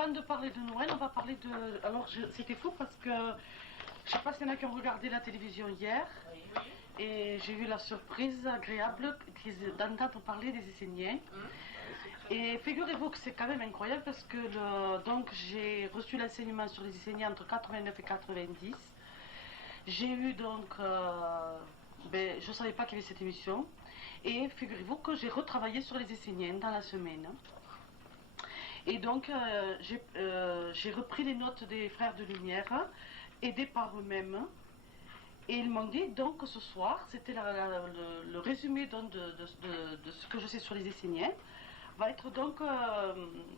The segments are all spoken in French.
avant de parler de Noël, on va parler de... Alors, c'était fou parce que je sais pas s'il y en a qui ont regardé la télévision hier. Et j'ai eu la surprise agréable d'entendre parler des Esséniens. Et figurez-vous que c'est quand même incroyable parce que donc j'ai reçu l'enseignement sur les Esséniens entre 89 et 90. J'ai eu donc... je ne savais pas qu'il y avait cette émission. Et figurez-vous que j'ai retravaillé sur les Esséniens dans la semaine. Et donc j'ai repris les notes des Frères de Lumière, aidés par eux-mêmes. Et ils m'ont dit donc que ce soir, c'était le résumé donc, de ce que je sais sur les Esséniens, va être donc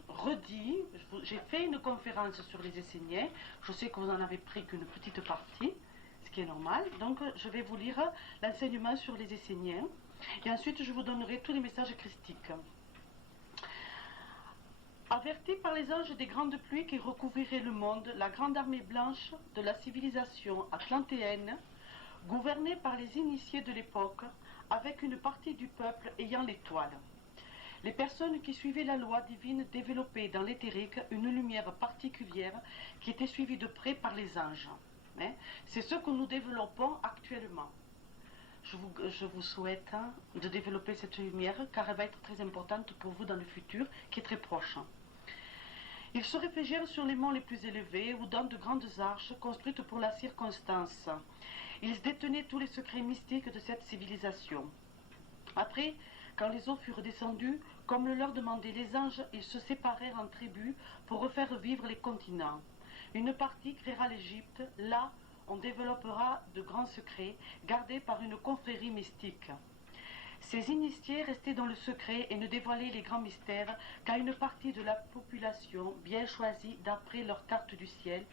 redit. J'ai fait une conférence sur les Esséniens. Je sais que vous en avez pris qu'une petite partie, ce qui est normal. Donc je vais vous lire l'enseignement sur les Esséniens. Et ensuite je vous donnerai tous les messages christiques. Avertis par les anges des grandes pluies qui recouvriraient le monde, la grande armée blanche de la civilisation atlantéenne, gouvernée par les initiés de l'époque, avec une partie du peuple ayant l'étoile. Les personnes qui suivaient la loi divine développaient dans l'éthérique une lumière particulière qui était suivie de près par les anges. C'est ce que nous développons actuellement. Je vous souhaite de développer cette lumière car elle va être très importante pour vous dans le futur qui est très proche. Ils se réfugièrent sur les monts les plus élevés ou dans de grandes arches construites pour la circonstance. Ils détenaient tous les secrets mystiques de cette civilisation. Après, quand les eaux furent descendues, comme le leur demandaient les anges, ils se séparèrent en tribus pour refaire vivre les continents. Une partie créera l'Égypte, là on développera de grands secrets gardés par une confrérie mystique. Ces initiés restaient dans le secret et ne dévoilaient les grands mystères qu'à une partie de la population bien choisie d'après leur carte du ciel,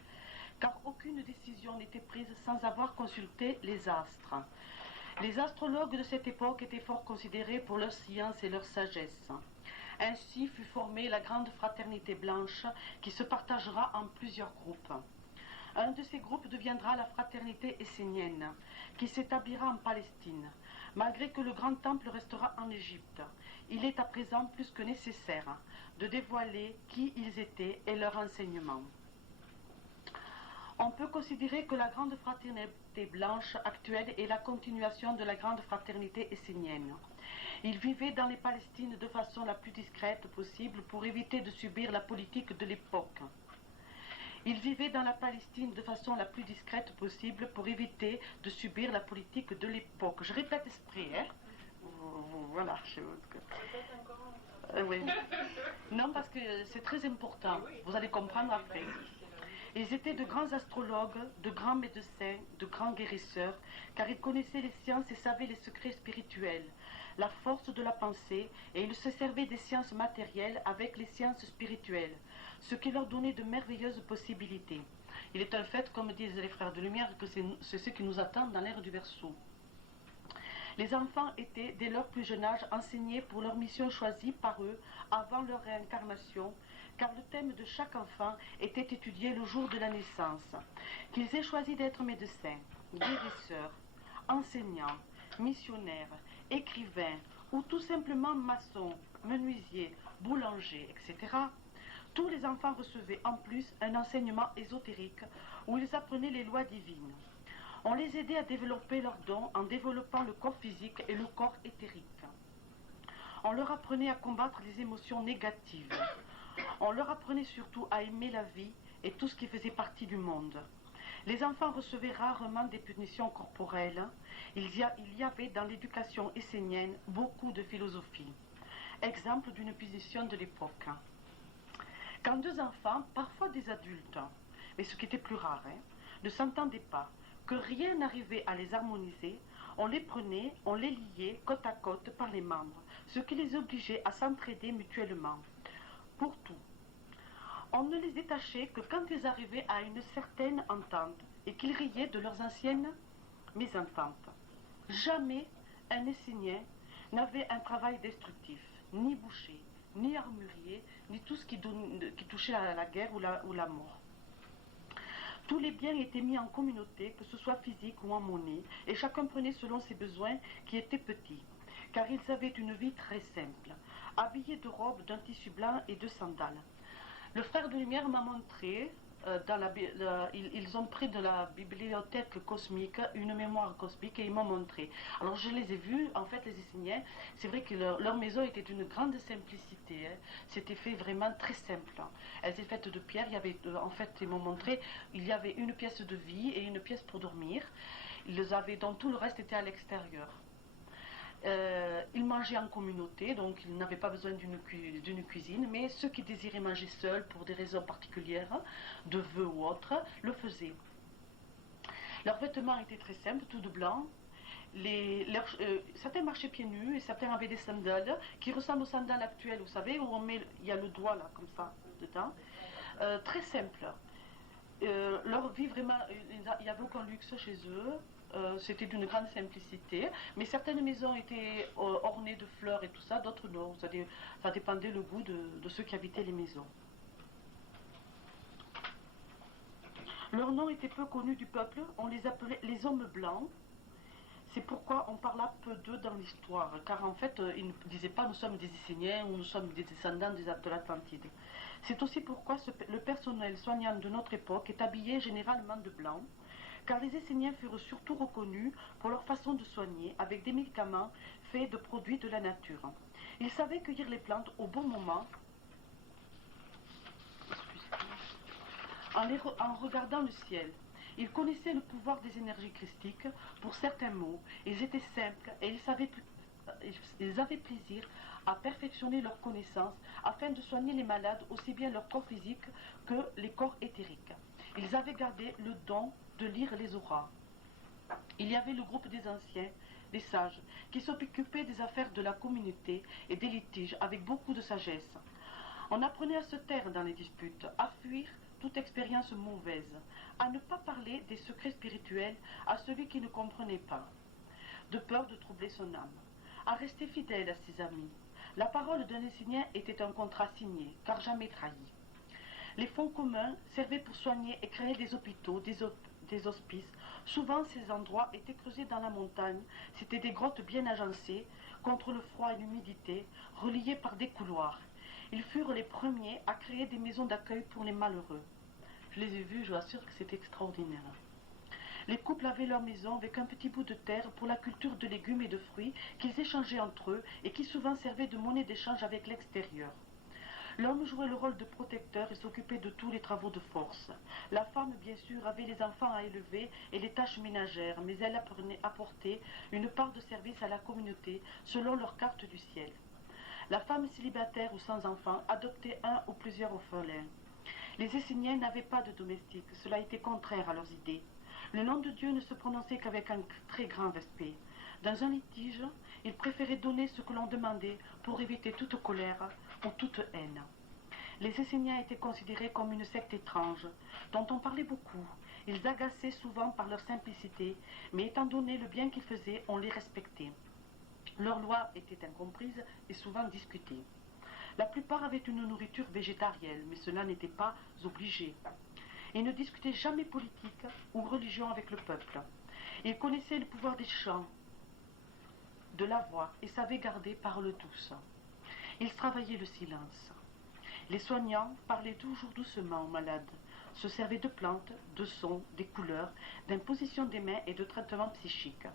car aucune décision n'était prise sans avoir consulté les astres. Les astrologues de cette époque étaient fort considérés pour leur science et leur sagesse. Ainsi fut formée la grande fraternité blanche qui se partagera en plusieurs groupes. Un de ces groupes deviendra la fraternité essénienne, qui s'établira en Palestine. Malgré que le grand temple restera en Égypte, il est à présent plus que nécessaire de dévoiler qui ils étaient et leur enseignement. On peut considérer que la grande fraternité blanche actuelle est la continuation de la grande fraternité essénienne. Ils vivaient dans les Palestines de façon la plus discrète possible pour éviter de subir la politique de l'époque. Ils vivaient dans la Palestine de façon la plus discrète possible pour éviter de subir la politique de l'époque. Je répète exprès, hein. Voilà. Oui. Non, parce que c'est très important. Vous allez comprendre après. Ils étaient de grands astrologues, de grands médecins, de grands guérisseurs, car ils connaissaient les sciences et savaient les secrets spirituels, la force de la pensée, et ils se servaient des sciences matérielles avec les sciences spirituelles, ce qui leur donnait de merveilleuses possibilités. Il est un fait, comme disent les Frères de Lumière, que c'est ce qui nous attend dans l'ère du Verseau. Les enfants étaient, dès leur plus jeune âge, enseignés pour leur mission choisie par eux avant leur réincarnation, car le thème de chaque enfant était étudié le jour de la naissance. Qu'ils aient choisi d'être médecins, guérisseurs, enseignants, missionnaires, écrivains, ou tout simplement maçons, menuisiers, boulangers, etc., tous les enfants recevaient en plus un enseignement ésotérique où ils apprenaient les lois divines. On les aidait à développer leurs dons en développant le corps physique et le corps éthérique. On leur apprenait à combattre les émotions négatives. On leur apprenait surtout à aimer la vie et tout ce qui faisait partie du monde. Les enfants recevaient rarement des punitions corporelles. Il y avait dans l'éducation essénienne beaucoup de philosophie. Exemple d'une punition de l'époque. Quand deux enfants, parfois des adultes, mais ce qui était plus rare, ne s'entendaient pas, que rien n'arrivait à les harmoniser, on les prenait, on les liait côte à côte par les membres, ce qui les obligeait à s'entraider mutuellement. Pour tout. On ne les détachait que quand ils arrivaient à une certaine entente et qu'ils riaient de leurs anciennes mésententes. Jamais un Essénien n'avait un travail destructif, ni boucher, ni armurier, ni tout ce qui touchait à la guerre ou la mort. Tous les biens étaient mis en communauté, que ce soit physique ou en monnaie, et chacun prenait selon ses besoins qui étaient petits, car ils avaient une vie très simple, habillés de robes d'un tissu blanc et de sandales. Le frère de lumière m'a montré, ils ont pris de la bibliothèque cosmique une mémoire cosmique et ils m'ont montré. Alors je les ai vus, en fait les Esséniens, c'est vrai que leur maison était d'une grande simplicité, hein. C'était fait vraiment très simple, hein. Elles étaient faites de pierre, il y avait, en fait ils m'ont montré, il y avait une pièce de vie et une pièce pour dormir. Ils avaient, donc tout le reste était à l'extérieur. Ils mangeaient en communauté, donc ils n'avaient pas besoin d'une cuisine, mais ceux qui désiraient manger seuls pour des raisons particulières, de vœux ou autres, le faisaient. Leurs vêtements étaient très simples, tout de blanc. Certains marchaient pieds nus et certains avaient des sandales qui ressemblent aux sandales actuelles, vous savez, où il y a le doigt là, comme ça, dedans. Très simple. Leur vie vraiment, il n'y avait aucun luxe chez eux. C'était d'une grande simplicité, mais certaines maisons étaient ornées de fleurs et tout ça, d'autres non. Ça dépendait le goût de ceux qui habitaient les maisons. Leur nom était peu connu du peuple, on les appelait les hommes blancs. C'est pourquoi on parla peu d'eux dans l'histoire, car en fait, ils ne disaient pas nous sommes des Esséniens ou nous sommes des descendants de l'Atlantide. C'est aussi pourquoi le personnel soignant de notre époque est habillé généralement de blanc, car les Esséniens furent surtout reconnus pour leur façon de soigner avec des médicaments faits de produits de la nature. Ils savaient cueillir les plantes au bon moment en regardant le ciel. Ils connaissaient le pouvoir des énergies christiques pour certains mots, ils étaient simples et ils avaient plaisir à perfectionner leurs connaissances afin de soigner les malades aussi bien leur corps physique que les corps éthériques. Ils avaient gardé le don de lire les auras. Il y avait le groupe des anciens, des sages, qui s'occupaient des affaires de la communauté et des litiges avec beaucoup de sagesse. On apprenait à se taire dans les disputes, à fuir toute expérience mauvaise, à ne pas parler des secrets spirituels à celui qui ne comprenait pas, de peur de troubler son âme, à rester fidèle à ses amis. La parole d'un Essénien était un contrat signé, car jamais trahi. Les fonds communs servaient pour soigner et créer des hôpitaux, des hospices. Souvent, ces endroits étaient creusés dans la montagne. C'étaient des grottes bien agencées, contre le froid et l'humidité, reliées par des couloirs. Ils furent les premiers à créer des maisons d'accueil pour les malheureux. Je les ai vus, je vous assure que c'était extraordinaire. Les couples avaient leur maison avec un petit bout de terre pour la culture de légumes et de fruits qu'ils échangeaient entre eux et qui souvent servait de monnaie d'échange avec l'extérieur. L'homme jouait le rôle de protecteur et s'occupait de tous les travaux de force. La femme, bien sûr, avait les enfants à élever et les tâches ménagères, mais elle apportait une part de service à la communauté selon leur carte du ciel. La femme célibataire ou sans enfant adoptait un ou plusieurs orphelins. Les Esséniens n'avaient pas de domestique, cela était contraire à leurs idées. Le nom de Dieu ne se prononçait qu'avec un très grand respect. Dans un litige, ils préféraient donner ce que l'on demandait pour éviter toute colère ou toute haine. Les Esséniens étaient considérés comme une secte étrange, dont on parlait beaucoup. Ils agaçaient souvent par leur simplicité, mais étant donné le bien qu'ils faisaient, on les respectait. Leurs lois étaient incomprises et souvent discutées. La plupart avaient une nourriture végétarienne, mais cela n'était pas obligé. Ils ne discutaient jamais politique ou religion avec le peuple. Ils connaissaient le pouvoir des chants, de la voix, et savaient garder parole douce. Ils travaillaient le silence. Les soignants parlaient toujours doucement aux malades, se servaient de plantes, de sons, des couleurs, d'imposition des mains et de traitements psychiques.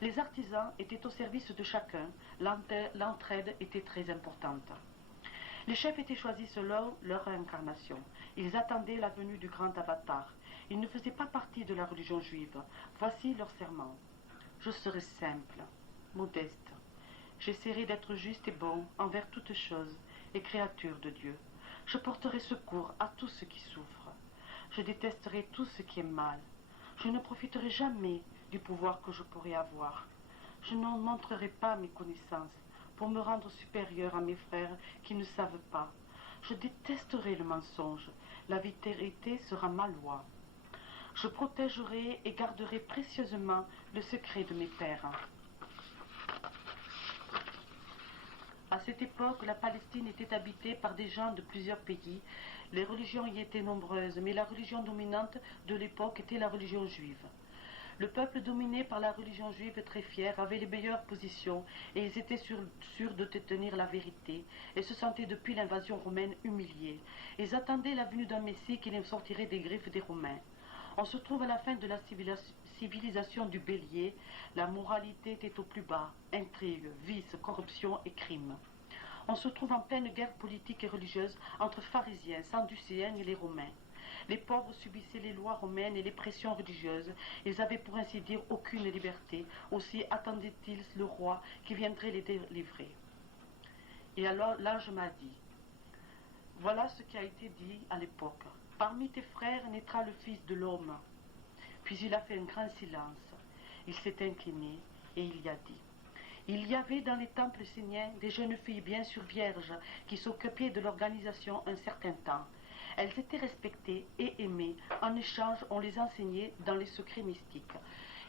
Les artisans étaient au service de chacun, l'entraide était très importante. Les chefs étaient choisis selon leur incarnation. Ils attendaient la venue du grand avatar. Ils ne faisaient pas partie de la religion juive. Voici leur serment. Je serai simple, modeste. J'essaierai d'être juste et bon envers toutes choses et créatures de Dieu. Je porterai secours à tous ceux qui souffrent. Je détesterai tout ce qui est mal. Je ne profiterai jamais du pouvoir que je pourrais avoir. Je n'en montrerai pas mes connaissances pour me rendre supérieur à mes frères qui ne savent pas. Je détesterai le mensonge. La vérité sera ma loi. Je protégerai et garderai précieusement le secret de mes pères. À cette époque, la Palestine était habitée par des gens de plusieurs pays. Les religions y étaient nombreuses, mais la religion dominante de l'époque était la religion juive. Le peuple dominé par la religion juive très fier avait les meilleures positions et ils étaient sûrs de détenir la vérité et se sentaient depuis l'invasion romaine humiliés. Ils attendaient la venue d'un Messie qui les sortirait des griffes des Romains. On se trouve à la fin de la civilisation du bélier, la moralité était au plus bas, intrigue, vice, corruption et crime. On se trouve en pleine guerre politique et religieuse entre pharisiens, sadducéens et les Romains. Les pauvres subissaient les lois romaines et les pressions religieuses. Ils avaient pour ainsi dire aucune liberté. Aussi attendaient-ils le roi qui viendrait les délivrer. Et alors l'ange m'a dit, voilà ce qui a été dit à l'époque. Parmi tes frères naîtra le Fils de l'homme. Puis il a fait un grand silence. Il s'est incliné et il y a dit, il y avait dans les temples syriens des jeunes filles bien sûr vierges qui s'occupaient de l'organisation un certain temps. Elles étaient respectées et aimées. En échange, on les enseignait dans les secrets mystiques.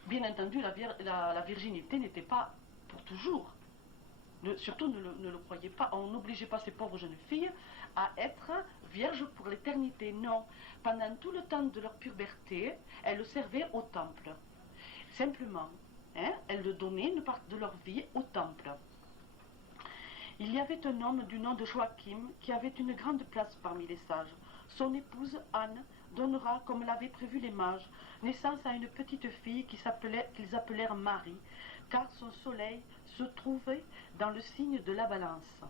Bien entendu, la virginité n'était pas pour toujours. Surtout ne le croyez pas. On n'obligeait pas ces pauvres jeunes filles à être vierges pour l'éternité. Non. Pendant tout le temps de leur puberté, elles le servaient au temple. Simplement, elles le donnaient une partie de leur vie au temple. Il y avait un homme du nom de Joachim qui avait une grande place parmi les sages. Son épouse, Anne, donnera, comme l'avaient prévu les mages, naissance à une petite fille qu'ils appelèrent Marie, car son soleil se trouvait dans le signe de la balance.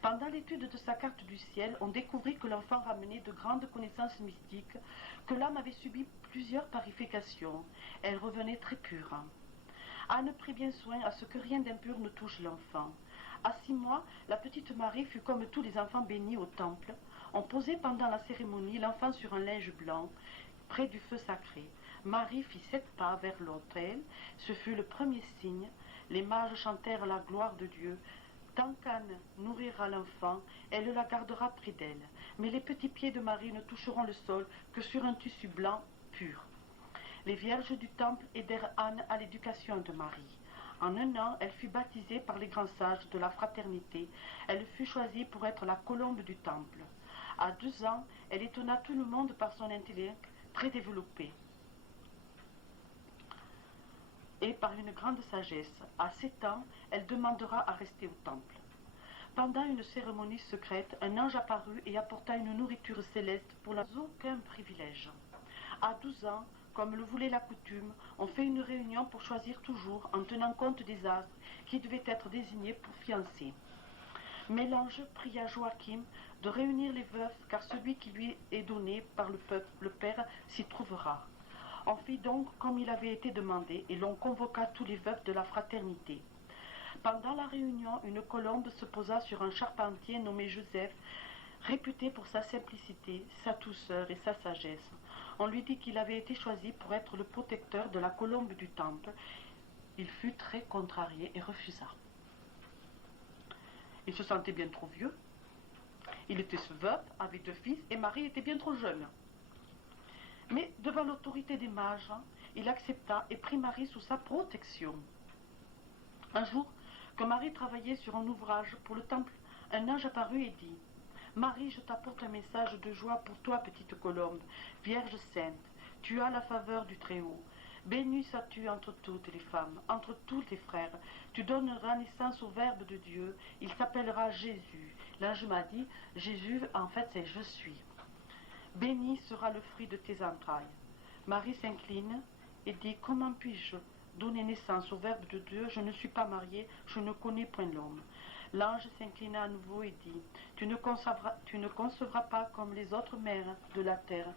Pendant l'étude de sa carte du ciel, on découvrit que l'enfant ramenait de grandes connaissances mystiques, que l'âme avait subi plusieurs purifications. Elle revenait très pure. Anne prit bien soin à ce que rien d'impur ne touche l'enfant. À 6 mois, la petite Marie fut comme tous les enfants bénis au temple. On posait pendant la cérémonie l'enfant sur un linge blanc, près du feu sacré. Marie fit 7 pas vers l'autel. Ce fut le premier signe. Les mages chantèrent la gloire de Dieu. Tant qu'Anne nourrira l'enfant, elle la gardera près d'elle. Mais les petits pieds de Marie ne toucheront le sol que sur un tissu blanc pur. Les vierges du temple aidèrent Anne à l'éducation de Marie. En 1 an, elle fut baptisée par les grands sages de la fraternité. Elle fut choisie pour être la colombe du temple. À 2 ans, elle étonna tout le monde par son intellect très développé et par une grande sagesse. À 7 ans, elle demandera à rester au temple. Pendant une cérémonie secrète, un ange apparut et apporta une nourriture céleste pour aucun privilège. À 12 ans, comme le voulait la coutume, on fait une réunion pour choisir toujours, en tenant compte des astres, qui devaient être désignés pour fiancer. Mais l'ange pria Joachim de réunir les veufs, car celui qui lui est donné par le peuple, le Père, s'y trouvera. On fit donc comme il avait été demandé, et l'on convoqua tous les veufs de la fraternité. Pendant la réunion, une colombe se posa sur un charpentier nommé Joseph, réputé pour sa simplicité, sa douceur et sa sagesse. On lui dit qu'il avait été choisi pour être le protecteur de la colombe du temple. Il fut très contrarié et refusa. Il se sentait bien trop vieux. Il était veuf, avait 2 fils, et Marie était bien trop jeune. Mais devant l'autorité des mages, il accepta et prit Marie sous sa protection. Un jour, que Marie travaillait sur un ouvrage pour le temple, un ange apparut et dit, « Marie, je t'apporte un message de joie pour toi, petite colombe, Vierge sainte. Tu as la faveur du Très-Haut. Bénie sois-tu entre toutes les femmes, entre tous tes frères. Tu donneras naissance au Verbe de Dieu. Il s'appellera Jésus. » L'ange m'a dit, Jésus, en fait, c'est « je suis ». Béni sera le fruit de tes entrailles. Marie s'incline et dit, comment puis-je donner naissance au Verbe de Dieu? Je ne suis pas mariée, je ne connais point l'homme. L'ange s'inclina à nouveau et dit, tu ne concevras pas comme les autres mères de la terre,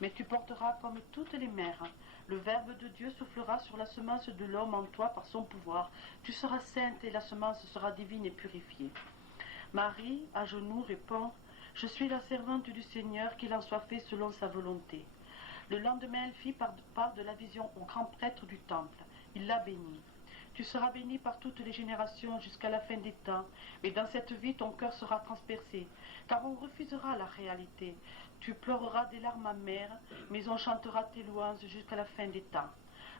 mais tu porteras comme toutes les mères. Le Verbe de Dieu soufflera sur la semence de l'homme en toi par son pouvoir. Tu seras sainte et la semence sera divine et purifiée. Marie, à genoux, répond, je suis la servante du Seigneur, qu'il en soit fait selon sa volonté. Le lendemain, elle fit part de la vision au grand prêtre du temple. Il la bénit. Tu seras bénie par toutes les générations jusqu'à la fin des temps, mais dans cette vie, ton cœur sera transpercé, car on refusera la réalité. Tu pleureras des larmes amères, mais on chantera tes louanges jusqu'à la fin des temps.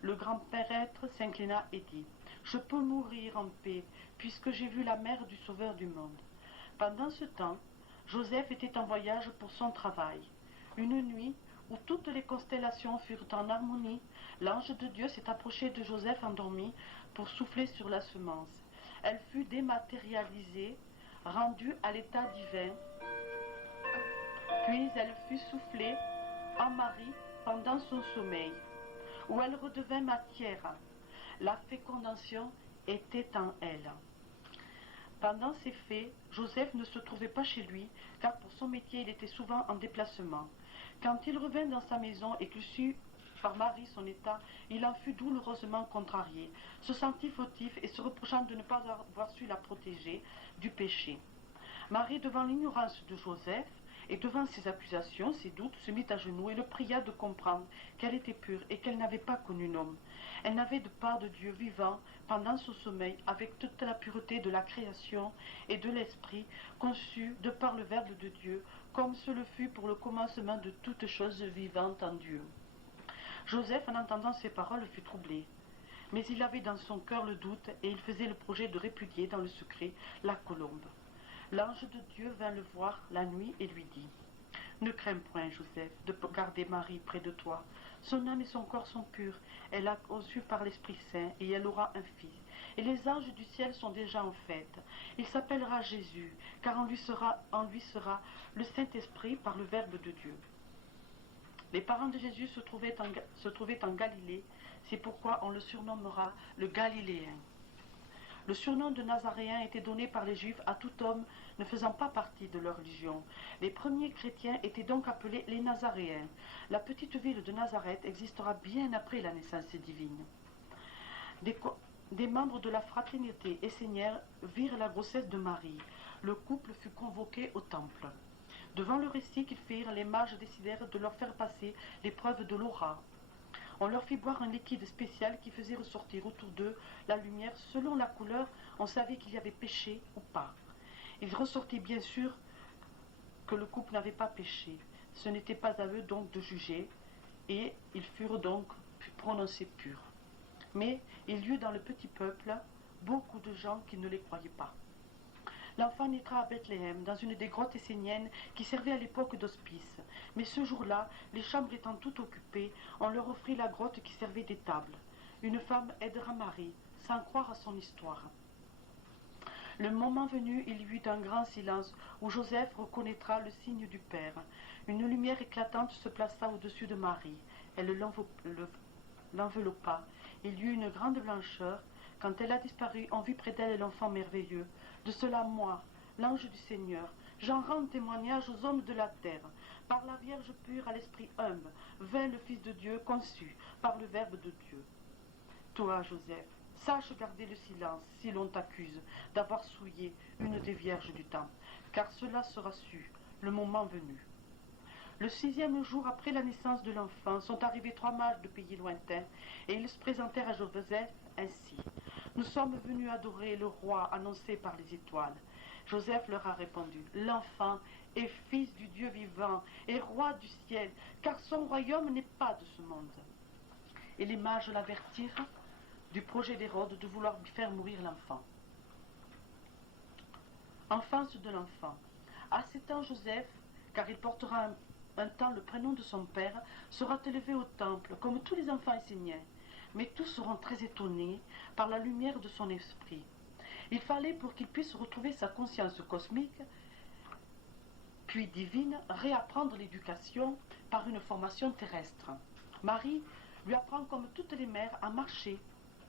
Le grand prêtre s'inclina et dit, je peux mourir en paix, puisque j'ai vu la mère du Sauveur du monde. Pendant ce temps, Joseph était en voyage pour son travail. Une nuit, où toutes les constellations furent en harmonie, l'ange de Dieu s'est approché de Joseph endormi pour souffler sur la semence. Elle fut dématérialisée, rendue à l'état divin, puis elle fut soufflée en Marie pendant son sommeil, où elle redevint matière. La fécondation était en elle. Pendant ces faits, Joseph ne se trouvait pas chez lui, car pour son métier, il était souvent en déplacement. Quand il revint dans sa maison et qu'il sut par Marie son état, il en fut douloureusement contrarié, se sentit fautif et se reprochant de ne pas avoir su la protéger du péché. Marie, devant l'ignorance de Joseph et devant ses accusations, ses doutes, se mit à genoux et le pria de comprendre qu'elle était pure et qu'elle n'avait pas connu l'homme. Elle n'avait de part de Dieu vivant pendant son sommeil avec toute la pureté de la création et de l'esprit conçu de par le Verbe de Dieu, comme ce le fut pour le commencement de toutes choses vivantes en Dieu. Joseph, en entendant ces paroles, fut troublé. Mais il avait dans son cœur le doute et il faisait le projet de répudier dans le secret la colombe. L'ange de Dieu vint le voir la nuit et lui dit : « Ne crains point, Joseph, de garder Marie près de toi. Son âme et son corps sont purs. Elle a conçu par l'Esprit Saint et elle aura un fils. Et les anges du ciel sont déjà en fête. Il s'appellera Jésus, car en lui sera le Saint-Esprit par le Verbe de Dieu. » Les parents de Jésus se trouvaient en Galilée, c'est pourquoi on le surnommera le Galiléen. Le surnom de Nazaréen était donné par les Juifs à tout homme ne faisant pas partie de leur religion. Les premiers chrétiens étaient donc appelés les Nazaréens. La petite ville de Nazareth existera bien après la naissance divine. Des membres de la fraternité essénienne virent la grossesse de Marie. Le couple fut convoqué au temple. Devant le récit qu'ils firent, les mages décidèrent de leur faire passer l'épreuve de l'aura. On leur fit boire un liquide spécial qui faisait ressortir autour d'eux la lumière. Selon la couleur, on savait qu'il y avait péché ou pas. Il ressortit bien sûr que le couple n'avait pas péché. Ce n'était pas à eux donc de juger, et ils furent donc prononcés purs. Mais il y eut dans le petit peuple beaucoup de gens qui ne les croyaient pas. L'enfant naîtra à Bethléem, dans une des grottes esséniennes qui servait à l'époque d'hospice. Mais ce jour-là, les chambres étant toutes occupées, on leur offrit la grotte qui servait d'étable. Une femme aidera Marie, sans croire à son histoire. Le moment venu, il y eut un grand silence, où Joseph reconnaîtra le signe du Père. Une lumière éclatante se plaça au-dessus de Marie. Elle l'enveloppa. Il y eut une grande blancheur. Quand elle a disparu, on vit près d'elle l'enfant merveilleux. De cela, moi, l'ange du Seigneur, j'en rends témoignage aux hommes de la terre. Par la Vierge pure à l'esprit humble, vint le Fils de Dieu conçu par le Verbe de Dieu. Toi, Joseph, sache garder le silence si l'on t'accuse d'avoir souillé une des vierges du temple, car cela sera su, le moment venu. Le 6e jour après la naissance de l'enfant, sont arrivés 3 mages de pays lointains, et ils se présentèrent à Joseph ainsi. Nous sommes venus adorer le roi annoncé par les étoiles. Joseph leur a répondu : l'enfant est fils du Dieu vivant et roi du ciel, car son royaume n'est pas de ce monde. Et les mages l'avertirent du projet d'Hérode de vouloir faire mourir l'enfant. Enfance de l'enfant. À 7 ans, Joseph, car il portera un temps le prénom de son père, sera élevé au temple, comme tous les enfants esséniens. Mais tous seront très étonnés par la lumière de son esprit. Il fallait, pour qu'il puisse retrouver sa conscience cosmique, puis divine, réapprendre l'éducation par une formation terrestre. Marie lui apprend, comme toutes les mères, à marcher,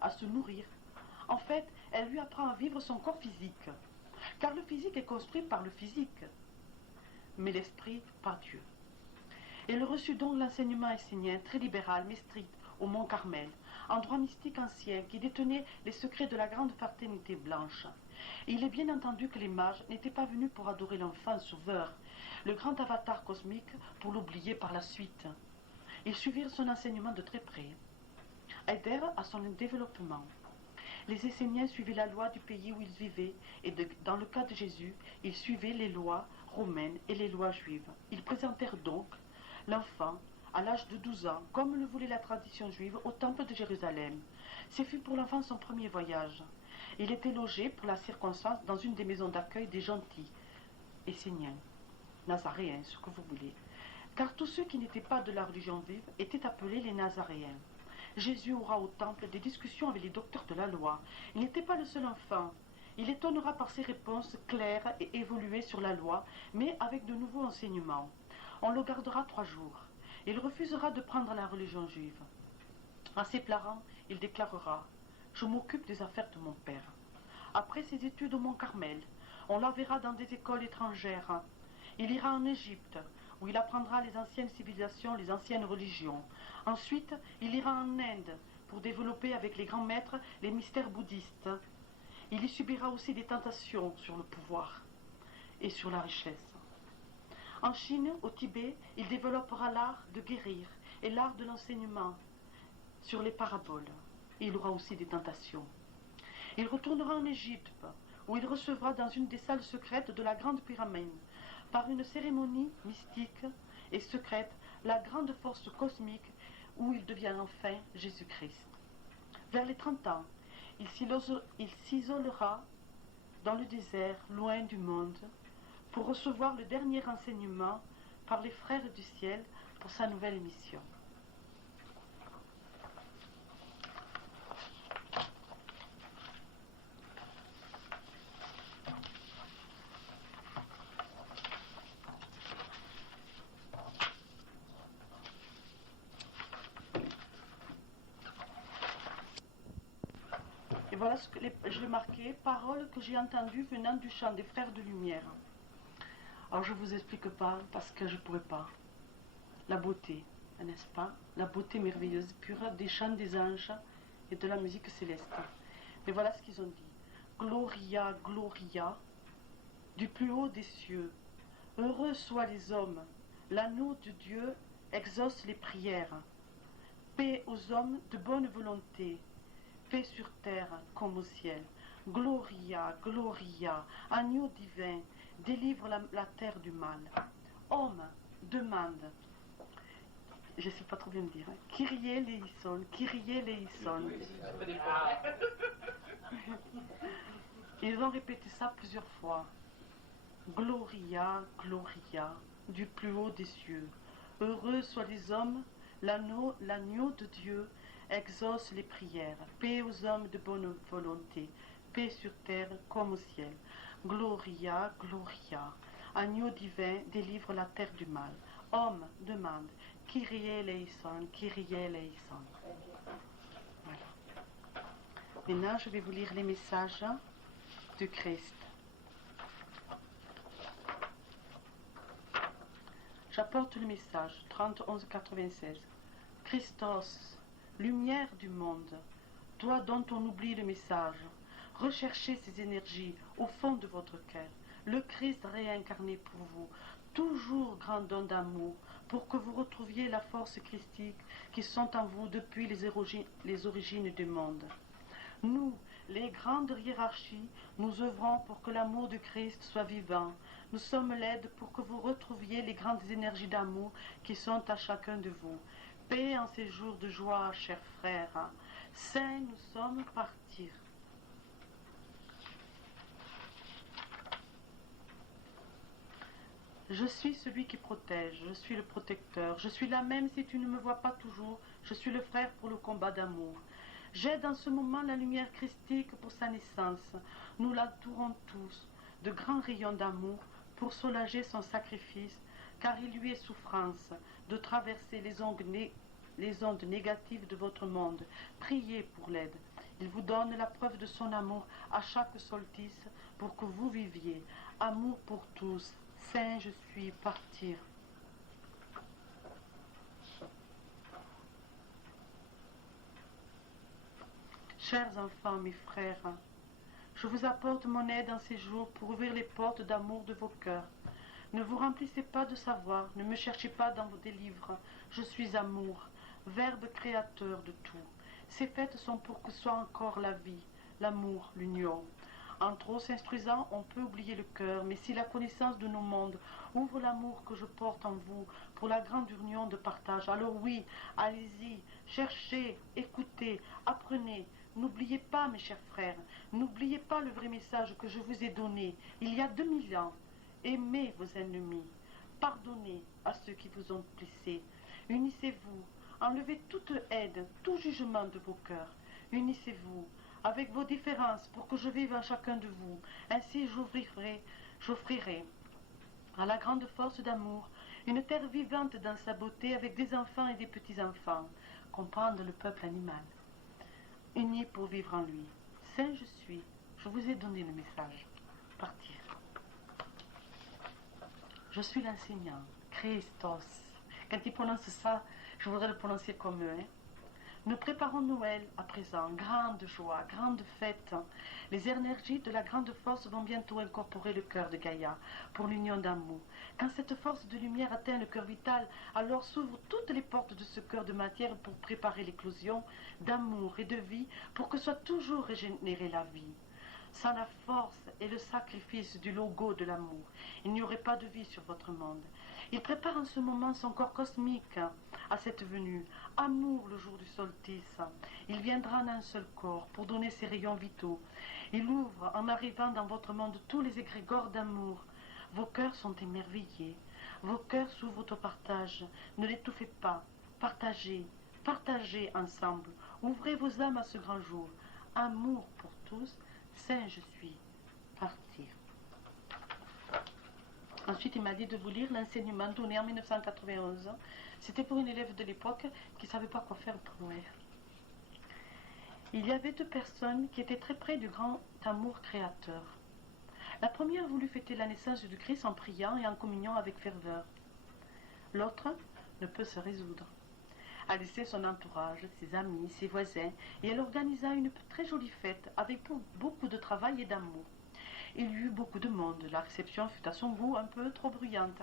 à se nourrir. En fait, elle lui apprend à vivre son corps physique, car le physique est construit par le physique, mais l'esprit par Dieu. Elle reçut donc l'enseignement essénien, très libéral mais strict, au Mont Carmel, endroit mystique ancien qui détenait les secrets de la grande fraternité blanche. Et il est bien entendu que les mages n'étaient pas venus pour adorer l'enfant sauveur, le grand avatar cosmique, pour l'oublier par la suite. Ils suivirent son enseignement de très près, aidèrent à son développement. Les Esséniens suivaient la loi du pays où ils vivaient, et dans le cas de Jésus, ils suivaient les lois romaines et les lois juives. Ils présentèrent donc l'enfant à l'âge de 12 ans, comme le voulait la tradition juive, au temple de Jérusalem. Ce fut pour l'enfant son premier voyage. Il était logé, pour la circonstance, dans une des maisons d'accueil des gentils, esséniens, nazaréens, ce que vous voulez. car tous ceux qui n'étaient pas de la religion vive étaient appelés les Nazaréens. Jésus aura au temple des discussions avec les docteurs de la loi. Il n'était pas le seul enfant. Il étonnera par ses réponses claires et évoluées sur la loi, mais avec de nouveaux enseignements. On le gardera 3 jours. Il refusera de prendre la religion juive. À ses parents, il déclarera « Je m'occupe des affaires de mon père ». Après ses études au Mont Carmel, on l'enverra dans des écoles étrangères. Il ira en Égypte, où il apprendra les anciennes civilisations, les anciennes religions. Ensuite, il ira en Inde pour développer avec les grands maîtres les mystères bouddhistes. Il y subira aussi des tentations sur le pouvoir et sur la richesse. En Chine, au Tibet, il développera l'art de guérir et l'art de l'enseignement sur les paraboles. Et il aura aussi des tentations. Il retournera en Égypte, où il recevra dans une des salles secrètes de la Grande Pyramide, par une cérémonie mystique et secrète, la grande force cosmique où il devient enfin Jésus-Christ. Vers les 30 ans, il s'isolera dans le désert, loin du monde, pour recevoir le dernier enseignement par les frères du ciel pour sa nouvelle mission. Et voilà ce que je l'ai marqué, paroles que j'ai entendues venant du chant des frères de lumière. Alors je ne vous explique pas parce que je ne pourrais pas. La beauté, n'est-ce pas? La beauté merveilleuse, pure des chants des anges et de la musique céleste. Mais voilà ce qu'ils ont dit. Gloria, Gloria, du plus haut des cieux. Heureux soient les hommes. L'anneau de Dieu exauce les prières. Paix aux hommes de bonne volonté. Paix sur terre comme au ciel. Gloria, Gloria, agneau divin, délivre la terre du mal. Homme, demande. Je ne sais pas trop bien dire. Kyrie eleison, Kyrie eleison. Ils ont répété ça plusieurs fois. Gloria, Gloria, du plus haut des cieux. Heureux soient les hommes, l'agneau de Dieu exauce les prières. Paix aux hommes de bonne volonté. Paix sur terre comme au ciel. Gloria, Gloria. Agneau divin, délivre la terre du mal. Homme, demande. Kyrie eleison, Kyrie eleison. Voilà. Maintenant, je vais vous lire les messages de Christ. J'apporte le message, 30-11-96. Christos, lumière du monde, toi dont on oublie le message, recherchez ces énergies au fond de votre cœur. Le Christ réincarné pour vous, toujours grand don d'amour, pour que vous retrouviez la force christique qui sont en vous depuis les origines du monde. Nous, les grandes hiérarchies, nous œuvrons pour que l'amour de Christ soit vivant. Nous sommes l'aide pour que vous retrouviez les grandes énergies d'amour qui sont à chacun de vous. Paix en ces jours de joie, chers frères. Saints, nous sommes partir. Je suis celui qui protège, je suis le protecteur. Je suis là même si tu ne me vois pas toujours. Je suis le frère pour le combat d'amour. J'aide en ce moment la lumière christique pour sa naissance. Nous l'entourons tous de grands rayons d'amour pour soulager son sacrifice, car il lui est souffrance de traverser les ondes négatives de votre monde. Priez pour l'aide. Il vous donne la preuve de son amour à chaque solstice pour que vous viviez. Amour pour tous. Saint, je suis, partir. Chers enfants, mes frères, je vous apporte mon aide en ces jours pour ouvrir les portes d'amour de vos cœurs. Ne vous remplissez pas de savoir, ne me cherchez pas dans vos livres. Je suis amour, verbe créateur de tout. Ces fêtes sont pour que soit encore la vie, l'amour, l'union. En trop s'instruisant, on peut oublier le cœur, mais si la connaissance de nos mondes ouvre l'amour que je porte en vous pour la grande union de partage, alors oui, allez-y, cherchez, écoutez, apprenez. N'oubliez pas, mes chers frères, n'oubliez pas le vrai message que je vous ai donné il y a 2000 ans. Aimez vos ennemis, Pardonnez à ceux qui vous ont blessés. Unissez-vous. Enlevez toute haine, tout jugement de vos cœurs. Unissez-vous avec vos différences pour que je vive en chacun de vous. Ainsi j'offrirai à la grande force d'amour une terre vivante dans sa beauté avec des enfants et des petits-enfants. Comprendre le peuple animal. Unis pour vivre en lui. Saint je suis. Je vous ai donné le message. Partir. Je suis l'enseignant. Christos. Quand ils prononcent ça, je voudrais le prononcer comme eux. Nous préparons Noël à présent. Grande joie, grande fête. Les énergies de la grande force vont bientôt incorporer le cœur de Gaïa pour l'union d'amour. Quand cette force de lumière atteint le cœur vital, alors s'ouvrent toutes les portes de ce cœur de matière pour préparer l'éclosion d'amour et de vie pour que soit toujours régénérée la vie. Sans la force et le sacrifice du logo de l'amour, il n'y aurait pas de vie sur votre monde. Il prépare en ce moment son corps cosmique à cette venue. Amour le jour du solstice. Il viendra en un seul corps pour donner ses rayons vitaux. Il ouvre en arrivant dans votre monde tous les égrégores d'amour. Vos cœurs sont émerveillés. Vos cœurs s'ouvrent au partage. Ne l'étouffez pas. Partagez. Partagez ensemble. Ouvrez vos âmes à ce grand jour. Amour pour tous. Saint je suis. Partir. Ensuite, il m'a dit de vous lire l'enseignement donné en 1991. C'était pour une élève de l'époque qui ne savait pas quoi faire pour Noël. Il y avait deux personnes qui étaient très près du grand amour créateur. La première voulut fêter la naissance du Christ en priant et en communion avec ferveur. L'autre ne peut se résoudre à laisser son entourage, ses amis, ses voisins, et elle organisa une très jolie fête avec beaucoup de travail et d'amour. Il y eut beaucoup de monde, la réception fut à son goût un peu trop bruyante,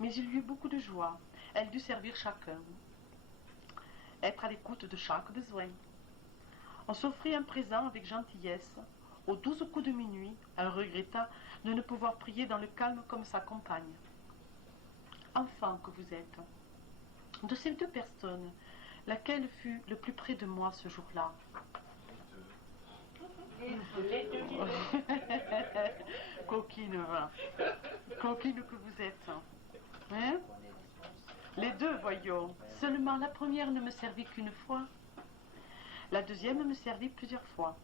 mais il y eut beaucoup de joie. Elle dut servir chacun, être à l'écoute de chaque besoin. On s'offrit un présent avec gentillesse. Aux 12 coups de minuit, elle regretta de ne pouvoir prier dans le calme comme sa compagne. Enfant que vous êtes, de ces deux personnes, laquelle fut le plus près de moi ce jour-là? Coquine, va. Coquine que vous êtes. Hein? Les deux, voyons. Seulement la première ne me servit qu'une fois. La deuxième me servit plusieurs fois.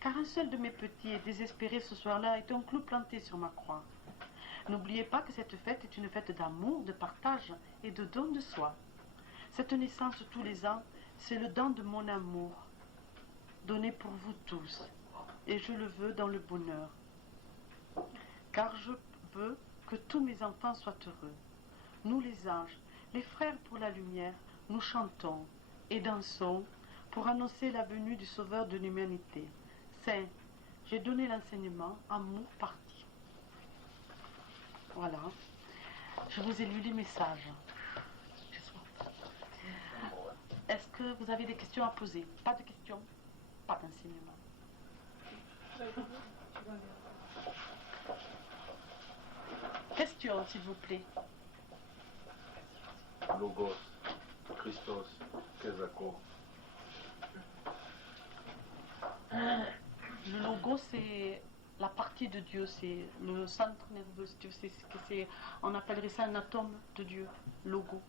Car un seul de mes petits et désespérés ce soir-là est un clou planté sur ma croix. N'oubliez pas que cette fête est une fête d'amour, de partage et de don de soi. Cette naissance tous les ans, c'est le don de mon amour, donné pour vous tous, et je le veux dans le bonheur. Car je veux que tous mes enfants soient heureux. Nous les anges, les frères pour la lumière, nous chantons et dansons pour annoncer la venue du Sauveur de l'humanité. Saint, j'ai donné l'enseignement, amour parti. Voilà, je vous ai lu les messages. Est-ce que vous avez des questions à poser? Pas de questions, pas d'enseignement. Question, s'il vous plaît. Logos, Christos, Kezako. Le logo, c'est la partie de Dieu, c'est le centre nerveux. On appellerait ça un atome de Dieu, logo.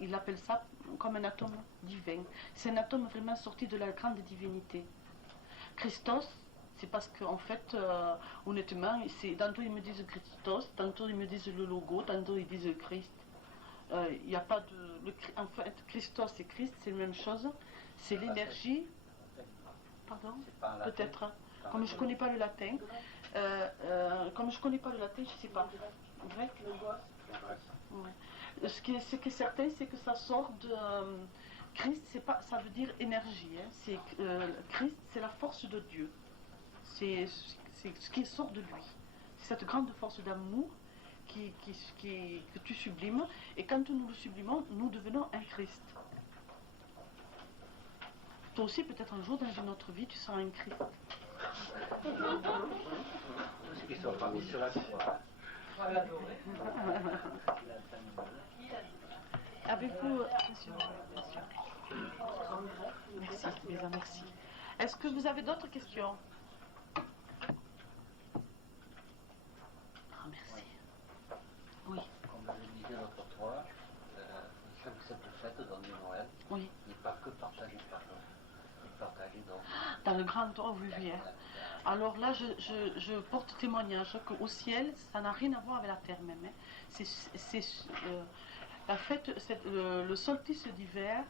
Il appelle ça comme un atome divin. C'est un atome vraiment sorti de la grande divinité. Christos, c'est parce qu'en fait, honnêtement, tantôt ils me disent Christos, tantôt ils me disent le logo, tantôt ils disent Christ. Il n'y a pas de... en fait, Christos et Christ, c'est la même chose. C'est l'énergie... Pardon? Peut-être. Comme je ne connais pas le latin, je ne sais pas. Grec? Ouais. Ce qui est certain, c'est que ça sort de... Christ, ça veut dire énergie. Hein. Christ, c'est la force de Dieu. C'est ce qui sort de lui. C'est cette grande force d'amour que tu sublimes. Et quand nous le sublimons, nous devenons un Christ. Toi aussi, peut-être un jour, dans une autre vie, tu seras un Christ. Ceux qui ne sont pas mis sur la croix. Avez-vous... Merci, Lisa, merci. Est-ce que vous avez d'autres questions? Ah, merci. Oui. Comme l'avait oh oui, oui, hein. Alors là, je porte témoignage qu'au ciel, ça n'a rien à voir avec la terre même, hein. La fête, le solstice d'hiver,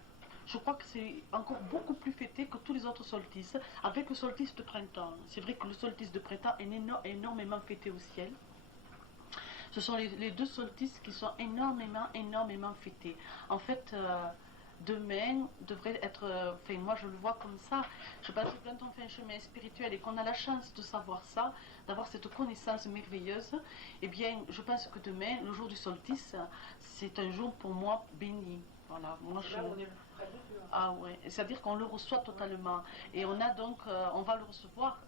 je crois que c'est encore beaucoup plus fêté que tous les autres solstices, avec le solstice de printemps. C'est vrai que le solstice de printemps est énormément fêté au ciel. Ce sont les deux solstices qui sont énormément fêtés. En fait, demain devrait être, enfin moi je le vois comme ça, je pense que quand on fait un chemin spirituel et qu'on a la chance de savoir ça, d'avoir cette connaissance merveilleuse, eh bien je pense que demain, le jour du solstice, c'est un jour pour moi béni. Voilà, moi je... Ah ouais, c'est-à-dire qu'on le reçoit totalement. Et on a donc, on va le recevoir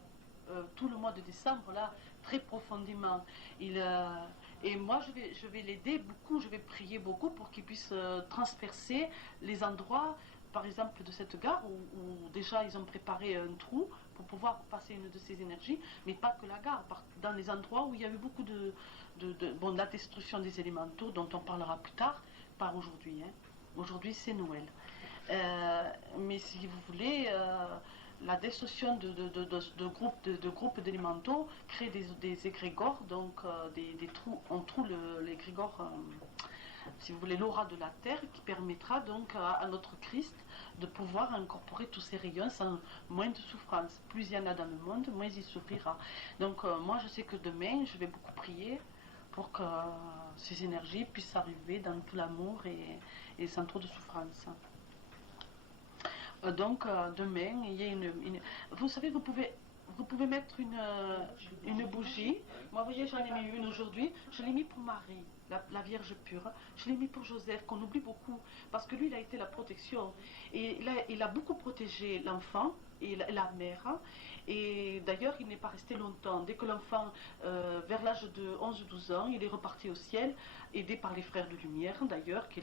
tout le mois de décembre là, très profondément. Et moi je vais l'aider beaucoup, je vais prier beaucoup pour qu'il puisse transpercer les endroits, par exemple de cette gare où déjà ils ont préparé un trou pour pouvoir passer une de ces énergies, mais pas que la gare, dans les endroits où il y a eu beaucoup de la destruction des élémentaux dont on parlera plus tard, pas aujourd'hui, hein. Aujourd'hui c'est Noël. Mais si vous voulez, la destruction de groupes d'élémentaux crée des égrégores, donc des trous, on trouve l'égrégore, si vous voulez, l'aura de la terre qui permettra donc à notre Christ de pouvoir incorporer tous ces rayons sans moins de souffrance. Plus il y en a dans le monde, moins il souffrira. Donc moi je sais que demain je vais beaucoup prier pour que ces énergies puissent arriver dans tout l'amour et sans trop de souffrance. Donc demain, il y a vous savez, vous pouvez mettre une bougie. Moi, vous voyez, j'en ai mis une aujourd'hui. Je l'ai mis pour Marie, la Vierge pure. Je l'ai mis pour Joseph, qu'on oublie beaucoup, parce que lui, il a été la protection. Et il a beaucoup protégé l'enfant et la mère. Et d'ailleurs, il n'est pas resté longtemps. Dès que l'enfant, vers l'âge de 11-12 ans, il est reparti au ciel, aidé par les frères de lumière, d'ailleurs, qui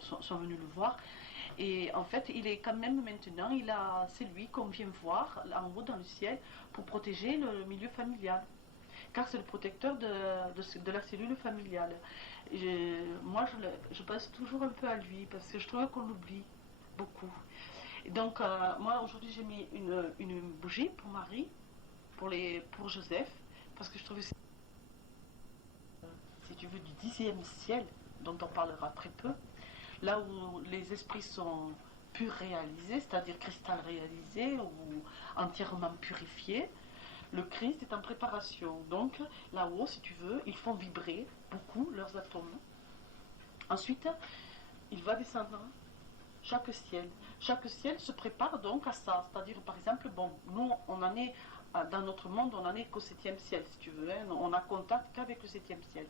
sont venus le voir. Et en fait, il est quand même maintenant, c'est lui qu'on vient voir en haut dans le ciel pour protéger le milieu familial. Car c'est le protecteur de la cellule familiale. Moi, je pense toujours un peu à lui parce que je trouve qu'on l'oublie beaucoup. Et donc, moi, aujourd'hui, j'ai mis une bougie pour Marie, pour Joseph, parce que je trouve, si tu veux, du 10e ciel, dont on parlera très peu. Là où les esprits sont purs réalisés, c'est-à-dire cristal réalisé ou entièrement purifiés, le Christ est en préparation. Donc là-haut, si tu veux, ils font vibrer beaucoup leurs atomes. Ensuite, il va descendre chaque ciel. Chaque ciel se prépare donc à ça. C'est-à-dire, par exemple, bon, nous, on en est, dans notre monde, on n'en est qu'au 7e ciel, si tu veux. Hein, on n'a contact qu'avec le 7e ciel.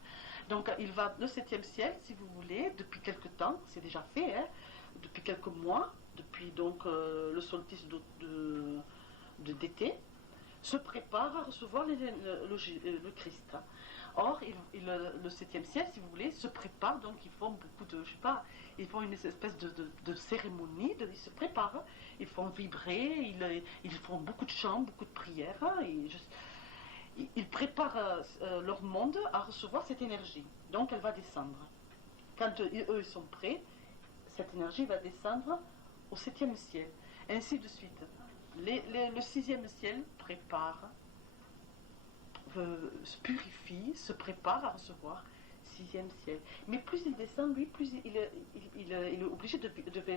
Donc le 7e ciel, si vous voulez, depuis quelque temps, c'est déjà fait, hein, depuis quelques mois, depuis donc le solstice d'été, se prépare à recevoir le Christ. Or, le 7e ciel, si vous voulez, se prépare, donc ils font beaucoup de, je sais pas, ils font une espèce de cérémonie, ils se préparent, ils font vibrer, ils font beaucoup de chants, beaucoup de prières, ils préparent leur monde à recevoir cette énergie. Donc elle va descendre. Quand eux ils sont prêts, cette énergie va descendre au 7e ciel. Ainsi de suite. Le 6e ciel prépare, se purifie, se prépare à recevoir 6e ciel. Mais plus il descend, lui, plus il est obligé de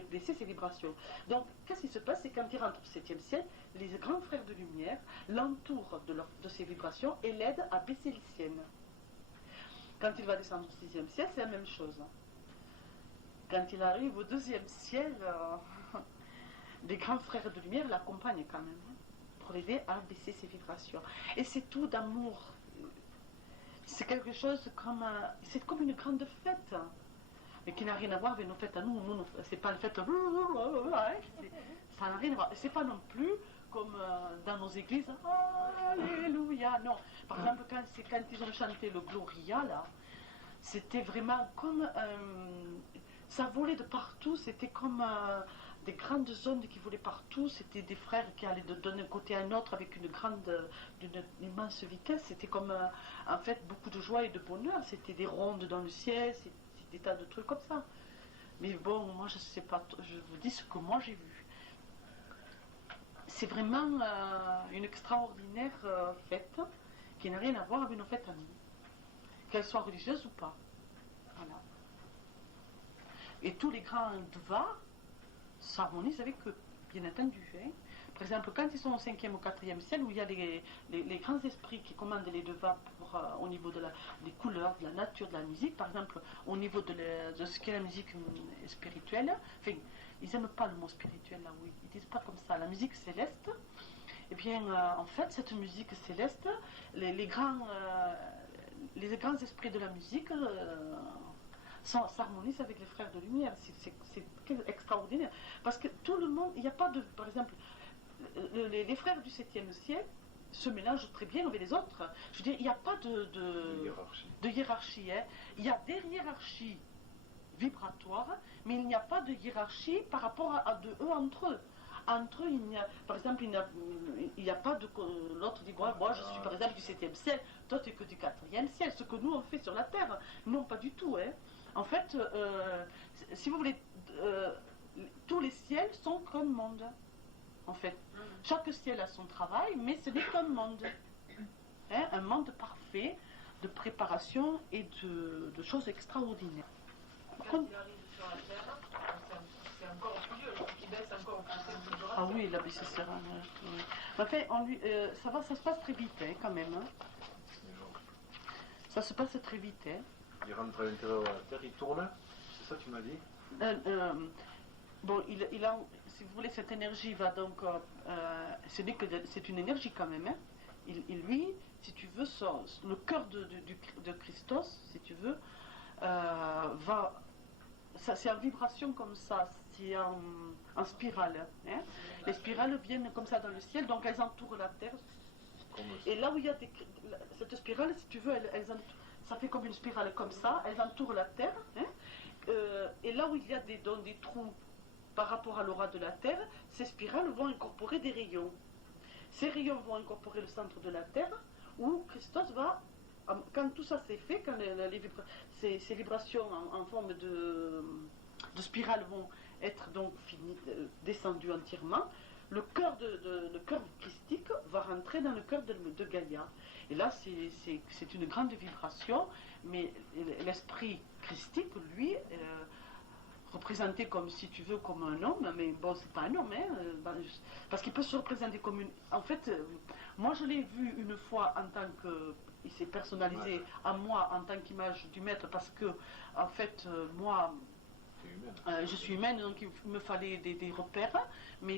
baisser ses vibrations. Donc, qu'est-ce qui se passe? C'est quand il rentre au 7e ciel, les grands frères de lumière l'entourent de ses vibrations et l'aident à baisser les siennes. Quand il va descendre au 6e ciel, c'est la même chose. Quand il arrive au 2e ciel, les grands frères de lumière l'accompagnent quand même, pour l'aider à baisser ses vibrations. Et c'est tout d'amour. C'est quelque chose comme c'est comme une grande fête, mais qui n'a rien à voir avec nos fêtes à nous. C'est pas une fête, ça n'a rien à voir. C'est pas non plus comme dans nos églises, Alléluia. Non, par exemple, quand ils ont chanté le Gloria là, c'était vraiment comme ça volait de partout. C'était comme des grandes ondes qui volaient partout. C'était des frères qui allaient d'un côté à un autre avec d'une immense vitesse. C'était comme en fait beaucoup de joie et de bonheur. C'était des rondes dans le ciel, c'était des tas de trucs comme ça. Mais bon, moi je sais pas, je vous dis ce que moi j'ai vu. c'est vraiment une extraordinaire fête qui n'a rien à voir avec nos fêtes à nous, qu'elles soient religieuses ou pas. Voilà. Et tous les grands devas s'harmonisent avec eux, bien entendu. Hein. Par exemple, quand ils sont au 5e ou 4e ciel, où il y a les grands esprits qui commandent les devas au niveau des couleurs, de la nature, de la musique, par exemple, au niveau de ce qu'est la musique spirituelle, enfin, ils n'aiment pas le mot spirituel là, oui, ils disent pas comme ça, la musique céleste, eh bien, en fait, cette musique céleste, les grands esprits de la musique s'harmonisent avec les frères de lumière. C'est extraordinaire. Parce que tout le monde, il n'y a pas de, par exemple, les frères du 7e ciel se mélangent très bien avec les autres. Je veux dire, il n'y a pas de hiérarchie. Hein. Il y a des hiérarchies vibratoires, mais il n'y a pas de hiérarchie par rapport à eux entre eux. Entre eux, par exemple, il n'y a pas de... L'autre dit, moi je suis par exemple du 7e ciel, toi tu es que du 4e ciel, ce que nous on fait sur la terre. Non, pas du tout. Hein. En fait, si vous voulez, tous les ciels sont qu'un monde. En fait, chaque ciel a son travail, mais ce n'est qu'un monde. Hein, un monde parfait de préparation et de choses extraordinaires. Quand il arrive sur la terre, c'est encore plus dur, il baisse encore plus. Ah oui, là, c'est serein. Oui. En fait, ça se passe très vite, hein, quand même. Hein. Ça se passe très vite. Hein. Il rentre à l'intérieur de la terre, il tourne, c'est ça que tu m'as dit? Bon, si vous voulez, cette énergie va donc... c'est une énergie quand même. Hein. Lui, si tu veux, le cœur de Christos, si tu veux, va... C'est en vibration comme ça, c'est en spirale. Hein. Les spirales viennent comme ça dans le ciel, donc elles entourent la terre. Et là où il y a cette spirale, si tu veux, ça fait comme une spirale comme ça, elles entourent la terre. Hein. Et là où il y a des trous par rapport à l'aura de la terre, ces spirales vont incorporer des rayons. Ces rayons vont incorporer le centre de la terre, où Christos va... Quand tout ça c'est fait, quand ces vibrations en forme de spirale vont être donc descendues entièrement, le cœur christique va rentrer dans le cœur de Gaïa. Et là, c'est une grande vibration, mais l'esprit christique, lui, représenté comme, si tu veux, comme un homme, mais bon, c'est pas un homme, hein, parce qu'il peut se représenter comme une... En fait, moi je l'ai vu une fois en tant que... Il s'est personnalisé à moi en tant qu'image du maître, parce que, en fait, moi... je suis humaine, donc il me fallait des repères, mais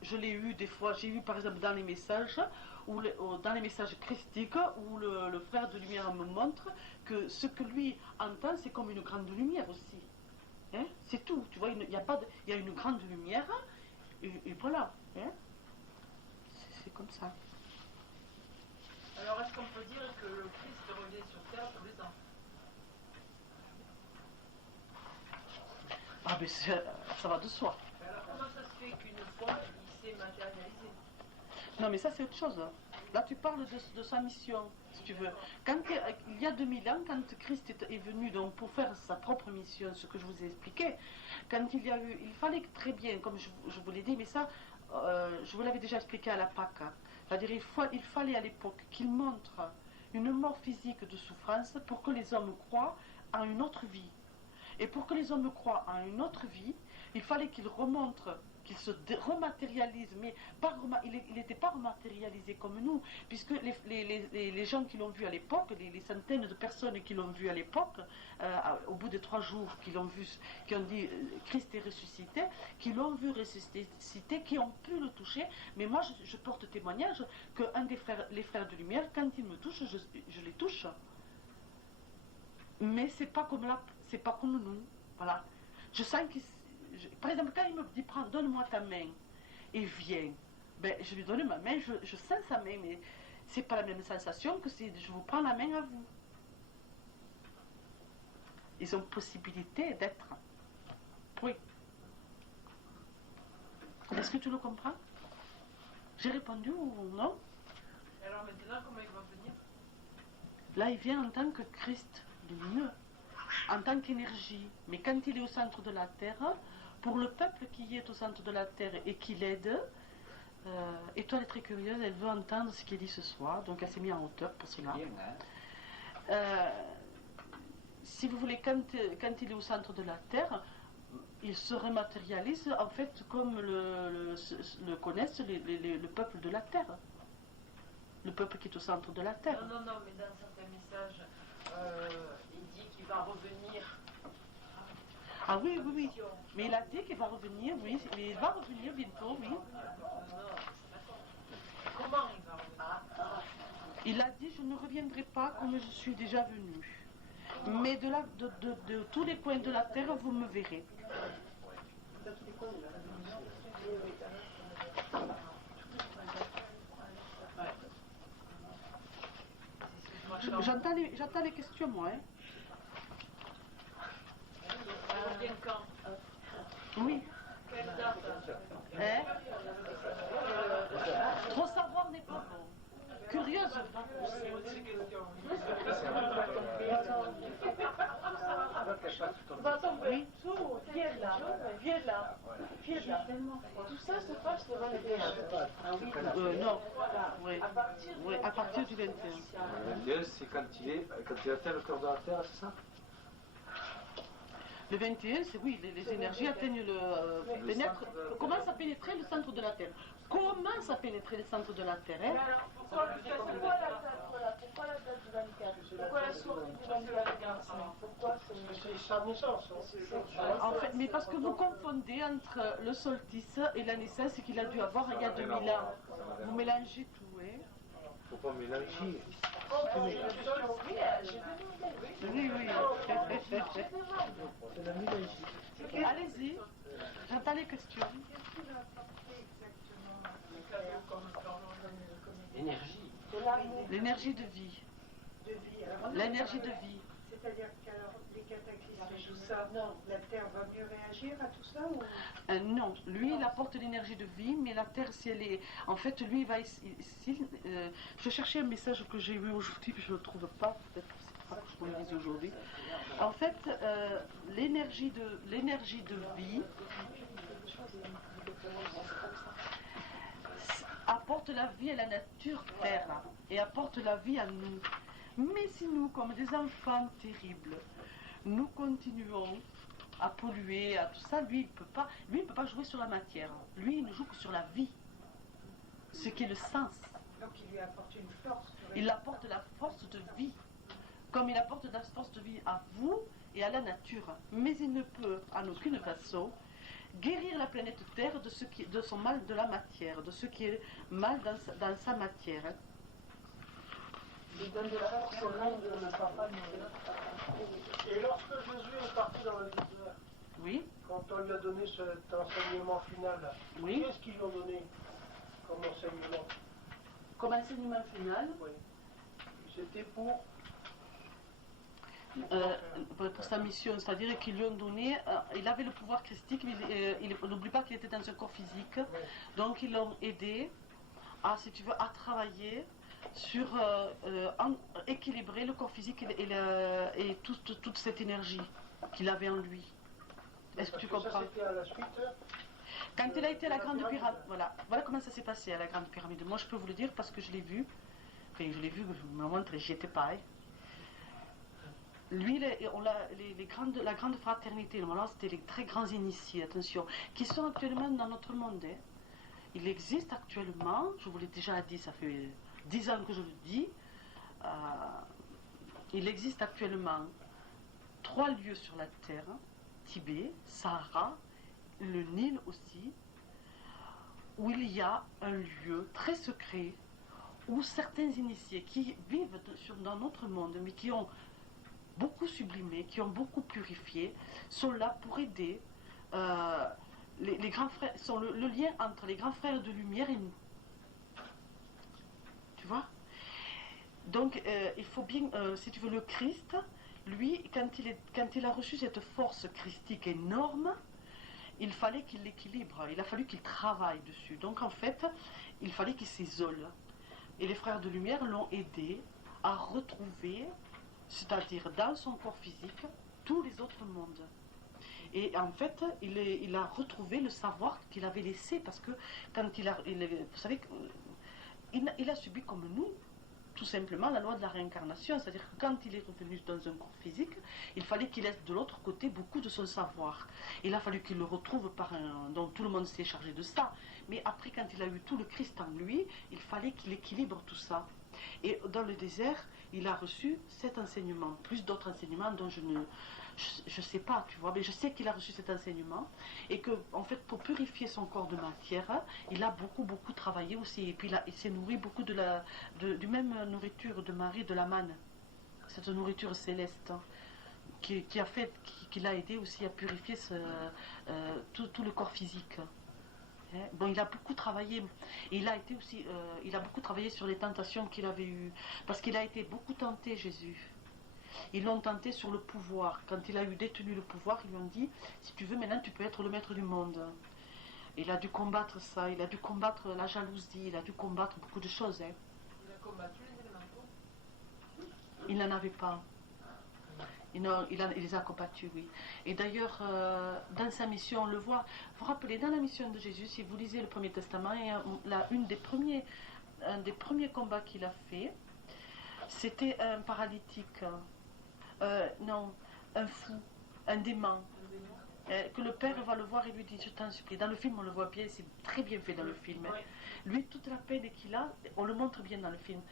je l'ai eu des fois, j'ai eu par exemple dans les messages, dans les messages christiques, où le frère de lumière me montre que ce que lui entend, c'est comme une grande lumière aussi. Hein, c'est tout, tu vois, il y a une grande lumière, et voilà. Hein, c'est comme ça. Alors est-ce qu'on peut dire que le Christ revient sur terre tous les ans? Ah ben ça va de soi. Alors comment ça se fait qu'une fois il s'est matérialisé? Non mais ça c'est autre chose. Là tu parles de sa mission, si tu veux. Il y a 2000 ans, quand Christ est venu donc, pour faire sa propre mission, ce que je vous ai expliqué, quand il fallait très bien, comme je vous l'ai dit, mais ça, je vous l'avais déjà expliqué à la Pâque, hein. C'est-à-dire il fallait à l'époque qu'il montre une mort physique de souffrance pour que les hommes croient à une autre vie. Et pour que les hommes croient à une autre vie, il fallait qu'il remontre, qu'il se rematérialise, mais il n'était pas rematérialisé comme nous, puisque les gens qui l'ont vu à l'époque, les centaines de personnes qui l'ont vu à l'époque, au bout de 3 jours, qui ont dit Christ est ressuscité, qui l'ont vu ressuscité, qui ont pu le toucher, mais moi je porte témoignage que les frères de lumière, quand ils me touchent, je les touche. Mais c'est pas comme nous, voilà. Je sens par exemple, quand il me dit donne-moi ta main et viens, ben, je lui donne ma main, je sens sa main, mais c'est pas la même sensation que si je vous prends la main à vous. Ils ont possibilité d'être. Oui. Est-ce que tu le comprends? J'ai répondu ou non? Alors maintenant, comment il va venir? Là, il vient en tant que Christ lumineux, en tant qu'énergie. Mais quand il est au centre de la terre, pour le peuple qui est au centre de la terre et qui l'aide, Étoile est très curieuse, elle veut entendre ce qu'il dit ce soir, donc elle s'est mise en hauteur pour cela. Bien, hein. Si vous voulez, quand il est au centre de la Terre, il se rematérialise en fait comme le connaissent le peuple de la Terre. Le peuple qui est au centre de la Terre. Non, mais dans certains messages, il dit qu'il va revenir. Ah oui. Mais il a dit qu'il va revenir, oui. Mais il va revenir bientôt, oui. Comment il va revenir? Il a dit, je ne reviendrai pas comme je suis déjà venu. Mais de tous les coins de la terre, vous me verrez. J'entends les questions, moi. Hein. Il revient quand? Oui. Quelle date? Hein? Trop savoir n'est pas bon. Curieuse. Oui. Viens là. Tout ça se passe le 21. Non. Oui. Oui, à partir du 21. Le 21, c'est quand il atteint le cœur de la Terre, c'est ça? Le 21, c'est oui, les énergies atteignent commencent à pénétrer le centre de la Terre. Commence à pénétrer le centre de la Terre. Hein? Pourquoi la date du 24? Pourquoi la sortie du 24? Pourquoi c'est sa naissance? En fait, mais parce que vous confondez entre le solstice et la naissance qu'il a dû avoir il y a 2000 ans. Vous mélangez tout, hein? Faut pas mélanger. Oui. C'est la mélanger. Allez-y, j'entends les questions. L'énergie. L'énergie de vie. L'énergie de vie. C'est-à-dire que les cataclysmes, tout ça, la Terre va mieux réagir à tout ça ou... Non, lui il apporte l'énergie de vie, mais la Terre, si elle est... En fait, lui il va ici... je cherchais un message que j'ai eu aujourd'hui, puis je ne le trouve pas, peut-être que c'est pas que je peux le lire aujourd'hui. En fait, l'énergie de vie apporte la vie à la nature Terre et apporte la vie à nous. Mais si nous, comme des enfants terribles, nous continuons à polluer, à tout ça, lui, il ne peut pas jouer sur la matière. Lui, il ne joue que sur la vie, ce qui est le sens. Donc il lui apporte une force. Il apporte la force de vie, comme il apporte la force de vie à vous et à la nature. Mais il ne peut, en aucune façon, guérir la planète Terre de son mal de la matière, de ce qui est mal dans sa matière. Il donne de la force au monde de le papa. Et lorsque Jésus est parti dans le désert, Oui, quand on lui a donné cet enseignement final, Oui. qu'est-ce qu'ils lui ont donné comme enseignement? comme enseignement final, Oui. C'était pour pour sa mission, c'est-à-dire qu'ils lui ont donné, il avait le pouvoir christique, mais n'oublie pas qu'il était dans un corps physique, donc ils l'ont aidé à, si tu veux, à travailler sur équilibrer le corps physique et toute cette énergie qu'il avait en lui. Est-ce que tu parce comprends? ça, c'était à la suite. Quand il a été à la Grande Pyramide, voilà comment ça s'est passé à la Grande Pyramide. Moi je peux vous le dire parce que je l'ai vu, enfin je l'ai vu, je me montre, j'y étais pas. Hein. Lui, la grande fraternité, normalement c'était les très grands initiés, attention, qui sont actuellement dans notre monde. Hein. Il existe actuellement, je vous l'ai déjà dit, ça fait 10 ans que je le dis, il existe actuellement 3 lieux sur la Terre, Tibet, Sahara, le Nil aussi, où il y a un lieu très secret, où certains initiés qui vivent dans notre monde, mais qui ont beaucoup sublimé, qui ont beaucoup purifié, sont là pour aider les grands frères, sont le lien entre les grands frères de lumière et nous. Tu vois? Donc il faut bien, si tu veux, le Christ, lui, quand il a reçu cette force christique énorme, il fallait qu'il l'équilibre, il a fallu qu'il travaille dessus. Donc en fait, il fallait qu'il s'isole. Et les frères de lumière l'ont aidé à retrouver, c'est-à-dire dans son corps physique, tous les autres mondes. Et en fait, il a retrouvé le savoir qu'il avait laissé, parce que quand vous savez, il a subi comme nous, tout simplement, la loi de la réincarnation. C'est-à-dire que quand il est revenu dans un corps physique, il fallait qu'il laisse de l'autre côté beaucoup de son savoir. Il a fallu qu'il le retrouve donc tout le monde s'est chargé de ça. Mais après, quand il a eu tout le Christ en lui, il fallait qu'il équilibre tout ça. Et dans le désert, il a reçu cet enseignement, plus d'autres enseignements dont je ne sais pas, tu vois, mais je sais qu'il a reçu cet enseignement, et que, en fait, pour purifier son corps de matière, il a beaucoup travaillé aussi, et puis il s'est nourri beaucoup du même nourriture de Marie, de la manne, cette nourriture céleste, qui l'a aidé aussi à purifier tout le corps physique. Bon, il a beaucoup travaillé, et il a beaucoup travaillé sur les tentations qu'il avait eues, parce qu'il a été beaucoup tenté, Jésus. Ils l'ont tenté sur le pouvoir. Quand il a eu détenu le pouvoir, ils lui ont dit, si tu veux, maintenant tu peux être le maître du monde. Il a dû combattre ça, il a dû combattre la jalousie, il a dû combattre beaucoup de choses. Il a combattu les élémentaux? Il n'en avait pas. Il les a combattus, oui. Et d'ailleurs, dans sa mission, on le voit. Vous vous rappelez, dans la mission de Jésus, si vous lisez le Premier Testament, un des premiers combats qu'il a fait, c'était un paralytique, un fou, un démon, que le père va le voir et lui dit, je t'en supplie. Dans le film, on le voit bien, c'est très bien fait dans le film. Lui, toute la peine qu'il a, on le montre bien dans le film.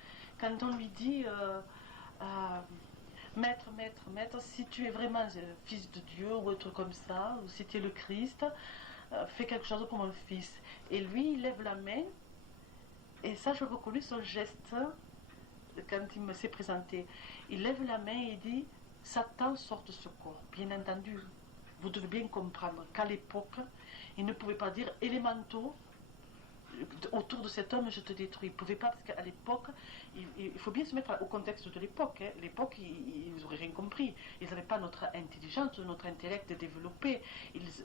Quand on lui dit... Maître, si tu es vraiment fils de Dieu ou autre comme ça, ou si tu es le Christ, fais quelque chose pour mon fils. Et lui, il lève la main, et ça, je reconnais son geste quand il me s'est présenté. Il lève la main et il dit, Satan sort de ce corps. Bien entendu, vous devez bien comprendre qu'à l'époque, il ne pouvait pas dire élémentaux. Autour de cet homme, je te détruis. Il ne pouvait pas, parce qu'à l'époque, il faut bien se mettre au contexte de l'époque. L'époque, ils n'auraient rien compris. Ils n'avaient pas notre intelligence, notre intellect développé.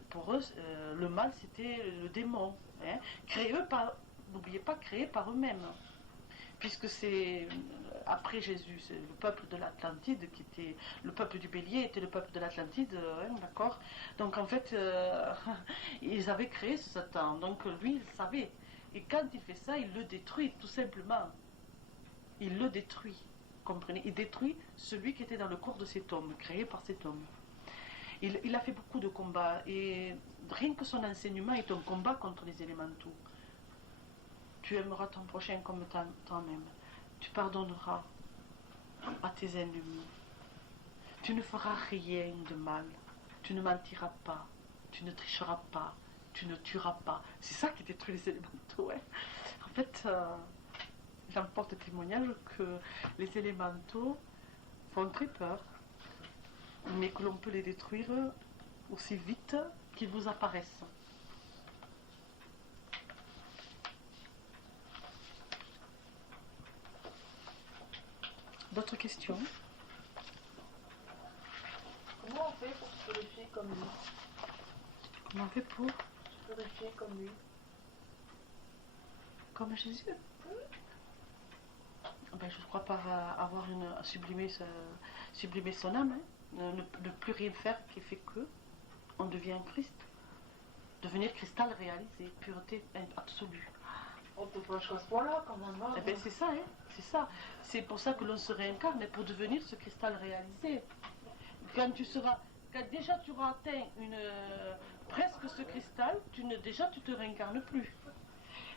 Pour eux, le mal, c'était le démon. N'oubliez pas, créé par eux-mêmes. Puisque c'est, après Jésus, c'est le peuple de l'Atlantide qui était, le peuple du bélier était le peuple de l'Atlantide, d'accord. Donc en fait, ils avaient créé Satan. Donc lui, il savait. Et quand il fait ça, il le détruit, tout simplement. Il le détruit, comprenez? Il détruit celui qui était dans le corps de cet homme, créé par cet homme. Il a fait beaucoup de combats, et rien que son enseignement est un combat contre les élémentaux. Tu aimeras ton prochain comme toi-même. Tu pardonneras à tes ennemis. Tu ne feras rien de mal. Tu ne mentiras pas. Tu ne tricheras pas. Tu ne tueras pas. C'est ça qui détruit les élémentaux. En fait, j'en porte témoignage que les élémentaux font très peur, mais que l'on peut les détruire aussi vite qu'ils vous apparaissent. D'autres questions? Comment on fait pour se purifier comme lui? Comment on fait pour Se purifier comme lui? Comme Jésus? Ben, je crois par avoir sublimer son âme, ne plus rien faire qui fait que on devient Christ. Devenir cristal réalisé, pureté absolue. On peut pas jusqu'à ce point-là quand même. Eh ben, c'est ça, c'est ça. C'est pour ça que l'on se réincarne, pour devenir ce cristal réalisé. Quand déjà tu auras atteint presque ce cristal, déjà tu te réincarnes plus.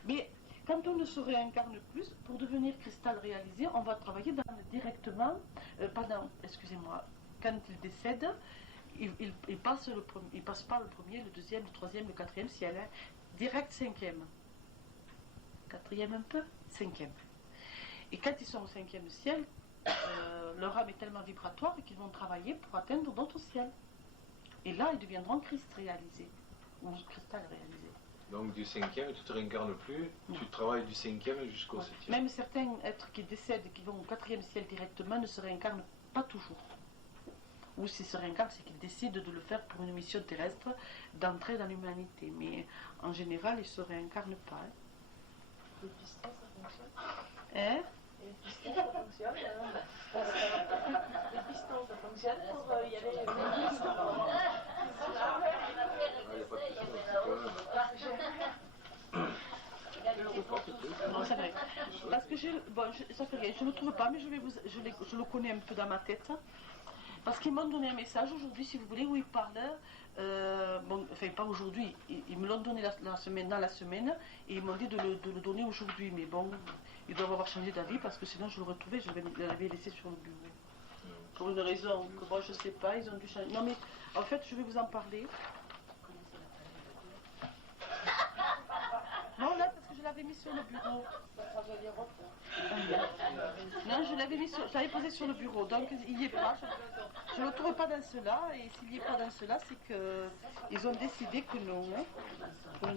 Mais quand on ne se réincarne plus, pour devenir cristal réalisé, on va travailler directement, quand il décède, il passe pas le premier, le deuxième, le troisième, le quatrième ciel, direct cinquième. Quatrième un peu, cinquième. Et quand ils sont au cinquième ciel, leur âme est tellement vibratoire qu'ils vont travailler pour atteindre d'autres ciels. Et là, ils deviendront Christ réalisé, ou cristal réalisé. Donc du cinquième, tu ne te réincarnes plus, non. Tu travailles du cinquième jusqu'au septième. Même certains êtres qui décèdent et qui vont au quatrième ciel directement ne se réincarnent pas toujours. Ou s'ils se réincarnent, c'est qu'ils décident de le faire pour une mission terrestre, d'entrer dans l'humanité. Mais en général, ils ne se réincarnent pas. Les pistons, ça fonctionne? Hein? Et les pistons, ça fonctionne? Les pistons, ça fonctionne pour y aller? Non, c'est vrai. Parce que ça fait rien, je ne le trouve pas, mais je le connais un peu dans ma tête. Parce qu'ils m'ont donné un message aujourd'hui, si vous voulez, où ils parlent. Enfin, pas aujourd'hui, ils me l'ont donné dans la semaine, et ils m'ont dit de le donner aujourd'hui. Mais bon, ils doivent avoir changé d'avis, parce que sinon je l'aurais trouvé, je l'avais laissé sur le bureau. Pour une raison que moi je ne sais pas, ils ont dû changer. Non, mais en fait, je vais vous en parler. Non, là, parce que je l'avais mis sur le bureau. Non, je l'avais posé sur le bureau, donc il n'y est pas. Je ne le trouve pas dans cela, et s'il n'y est pas dans cela, c'est qu'ils ont décidé que non. Hein. Il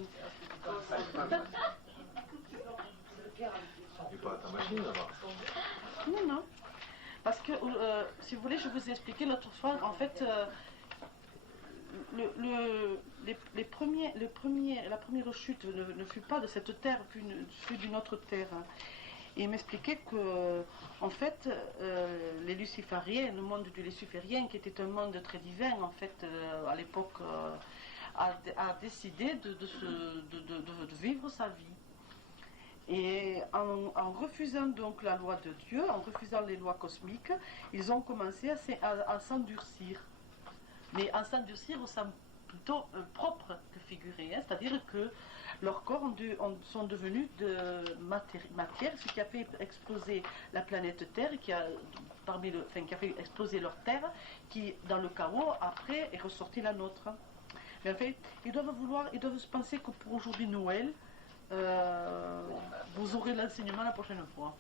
n'est pas à ta machine là-bas. Non. Parce que, si vous voulez, je vous ai expliqué l'autre fois, en fait, la première chute ne fut pas de cette terre, fut d'une autre terre. Et il m'expliquait que, en fait, les lucifériens, le monde du luciférien, qui était un monde très divin, en fait, à l'époque, a décidé de vivre sa vie. Et en refusant donc la loi de Dieu, en refusant les lois cosmiques, ils ont commencé à s'endurcir. Mais à s'endurcir au sens plutôt propre que figuré, hein, c'est-à-dire que leurs corps sont devenus de matière, ce qui a fait exploser la planète Terre, qui a fait exploser leur Terre, qui dans le chaos après est ressorti la nôtre. Mais en fait, ils doivent se penser que pour aujourd'hui Noël, vous aurez l'enseignement la prochaine fois.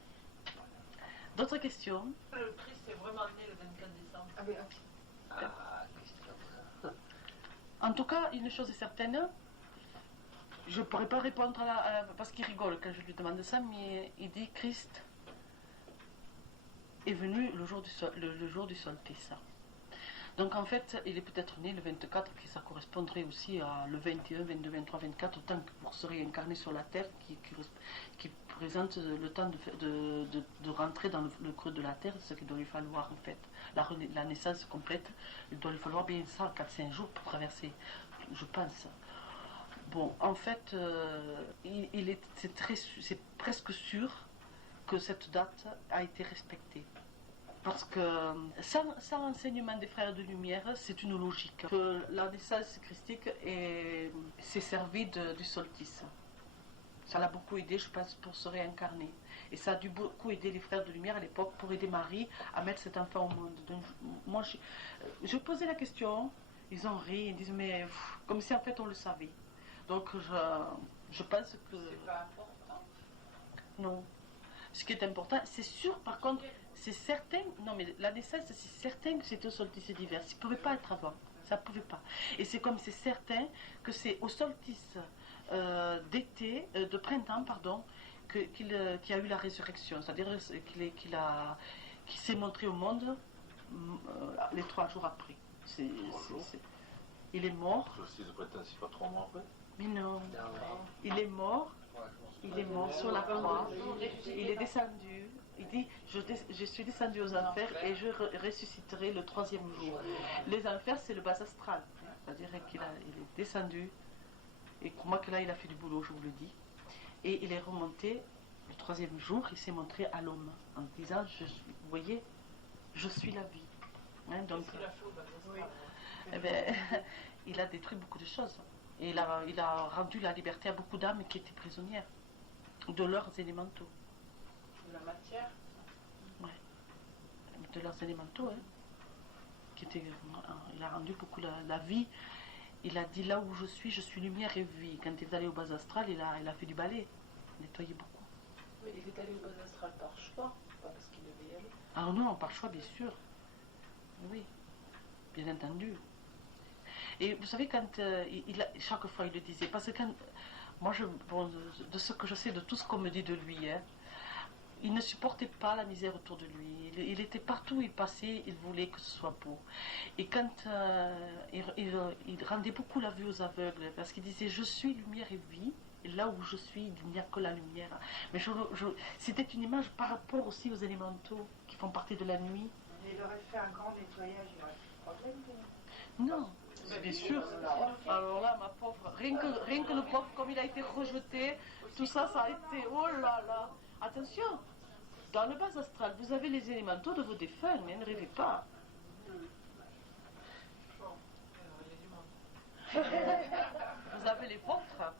D'autres questions? Le Christ est vraiment né le 24 décembre. En tout cas, une chose est certaine, je ne pourrais pas répondre parce qu'il rigole quand je lui demande ça, mais il dit Christ est venu le jour du solstice. Donc en fait, il est peut-être né le 24, qui ça correspondrait aussi à le 21, 22, 23, 24, autant que vous serez incarné sur la terre, qui présente le temps de rentrer dans le creux de la terre, ce qu'il doit lui falloir en fait. La naissance complète, il doit lui falloir bien ça, 4-5 jours pour traverser, je pense. Bon, en fait, c'est presque sûr que cette date a été respectée. Parce que sans l'enseignement des frères de lumière, c'est une logique. Que la naissance christique s'est servie du solstice. Ça l'a beaucoup aidé, je pense, pour se réincarner. Et ça a dû beaucoup aider les frères de lumière à l'époque pour aider Marie à mettre cet enfant au monde. Donc, moi, je posais la question, ils ont ri, ils disent, mais comme si en fait on le savait. Donc je pense que... C'est pas important. Non. Ce qui est important, c'est sûr, par contre... C'est certain, non mais la naissance, c'est certain que c'est au solstice d'hiver. Ça ne pouvait pas être avant, ça ne pouvait pas. Et c'est comme c'est certain que c'est au solstice de printemps, pardon, qu'il y a eu la résurrection. C'est-à-dire qu'il s'est montré au monde les 3 jours après. Il est mort. Le solstice de printemps, c'est pas 3 mois après? Mais non, il est mort. Il est mort sur la croix. Il est descendu. Il dit, je suis descendu aux enfers et je ressusciterai le 3e jour. Les enfers, c'est le bas astral. C'est-à-dire qu'il est descendu. Et pour moi que là, il a fait du boulot, je vous le dis. Et il est remonté le 3e jour, il s'est montré à l'homme en disant, vous voyez, je suis la vie. Hein, donc, il a détruit beaucoup de choses. Et il a rendu la liberté à beaucoup d'âmes qui étaient prisonnières de leurs élémentaux. De la matière. Ouais. De leurs élémentaux, hein. Il a rendu beaucoup la vie. Il a dit là où je suis lumière et vie. Quand il est allé au bas astral, il a fait du balai, nettoyé beaucoup. Mais il est allé au bas astral par choix, pas parce qu'il devait y aller. Ah non, par choix, bien sûr. Oui, bien entendu. Et vous savez, quand chaque fois il le disait, parce que moi, de ce que je sais, de tout ce qu'on me dit de lui, hein, il ne supportait pas la misère autour de lui. Il était partout où il passait, il voulait que ce soit beau. Et quand il rendait beaucoup la vue aux aveugles, parce qu'il disait, je suis lumière et vie, et là où je suis, il n'y a que la lumière. Mais c'était une image par rapport aussi aux élémentaux qui font partie de la nuit. Il aurait fait un grand nettoyage, il n'y aurait plus de problème. Non, Bien sûr. Alors là, ma pauvre, rien que le pauvre, comme il a été rejeté, tout ça, ça a été, oh là là. Attention, dans le bas astral, vous avez les élémentaux de vos défunts, mais ne rêvez pas. Vous avez les vôtres.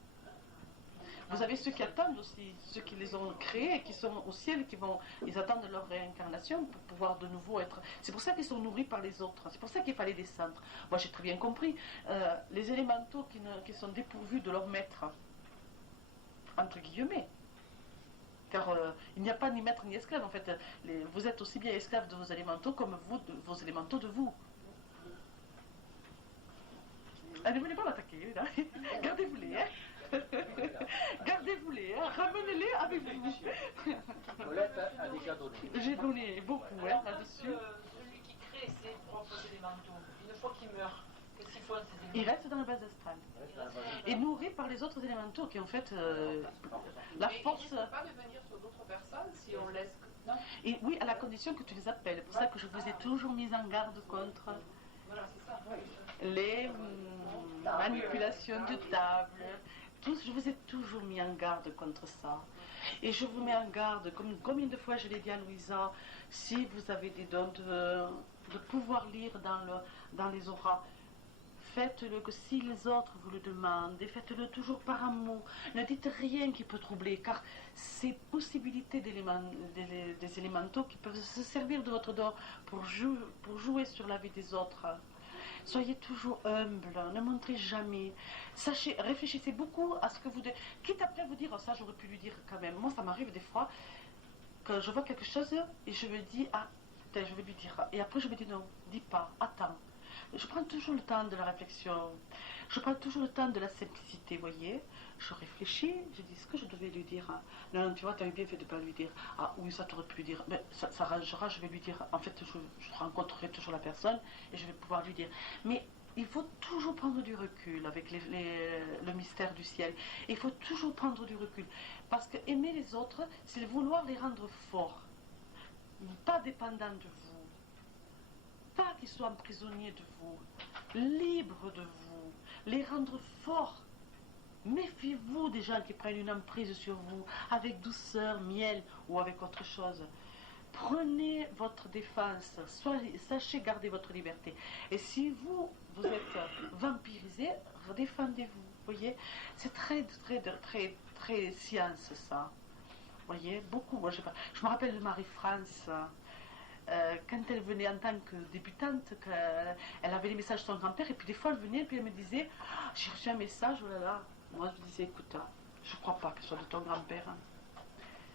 Vous avez ceux qui attendent aussi, ceux qui les ont créés, qui sont au ciel, ils attendent leur réincarnation pour pouvoir de nouveau être. C'est pour ça qu'ils sont nourris par les autres. C'est pour ça qu'il fallait descendre. Moi, j'ai très bien compris. Les élémentaux qui sont dépourvus de leur maître, entre guillemets. Car il n'y a pas ni maître ni esclave. En fait, vous êtes aussi bien esclave de vos élémentaux comme vous de vos élémentaux de vous. Ne venez pas m'attaquer, là. Gardez-vous-les, hein. Gardez-vous-les, hein. Ramenez-les avec vous. Colette a déjà donné. J'ai donné beaucoup là-dessus. Celui qui crée ses propres élémentaux, une fois qu'il meurt, qu'est-ce qu'il faut à ces élémentaux? Il reste dans la base astrale. Et nourri par les autres élémentaux qui en fait la force. Il ne peut pas devenir sur d'autres personnes si on laisse. Non. Et oui, à la condition que tu les appelles. C'est pour ça que je vous ai toujours mis en garde contre Voilà, c'est ça. les manipulations de table. Je vous ai toujours mis en garde contre ça. Et je vous mets en garde, combien de fois je l'ai dit à Louisa, si vous avez des dons de pouvoir lire dans les auras, faites-le que si les autres vous le demandent, et faites-le toujours par amour. Ne dites rien qui peut troubler, car ces possibilités des élémentaux qui peuvent se servir de votre don pour jouer sur la vie des autres. Soyez toujours humble, ne montrez jamais. Sachez, réfléchissez beaucoup à ce que vous dites. Quitte après vous dire, oh, ça j'aurais pu lui dire quand même. Moi ça m'arrive des fois que je vois quelque chose et je me dis, ah, putain, je vais lui dire. Et après je me dis, non, dis pas, attends. Je prends toujours le temps de la réflexion. Je prends toujours le temps de la simplicité, voyez. Je réfléchis, je dis ce que je devais lui dire. Non, tu vois, tu avais bien fait de ne pas lui dire. Ah oui, ça t'aurais pu lui dire. Mais ça arrangera, je vais lui dire. En fait, je rencontrerai toujours la personne et je vais pouvoir lui dire. Mais il faut toujours prendre du recul avec le mystère du ciel. Il faut toujours prendre du recul. Parce que aimer les autres, c'est vouloir les rendre forts. Pas dépendants de vous. Pas qu'ils soient prisonniers de vous. Libres de vous. Les rendre forts. Méfiez-vous des gens qui prennent une emprise sur vous avec douceur, miel ou avec autre chose. Prenez votre défense, sachez garder votre liberté. Et si vous êtes vampirisé, défendez-vous. Voyez, c'est très science ça. Voyez, beaucoup. Moi, je me rappelle de Marie-France. Quand elle venait en tant que débutante, elle avait les messages de son grand-père, et puis des fois elle venait et puis elle me disait, ah, j'ai reçu un message, oh là là. Moi je disais, écoute, je ne crois pas que ce soit de ton grand-père.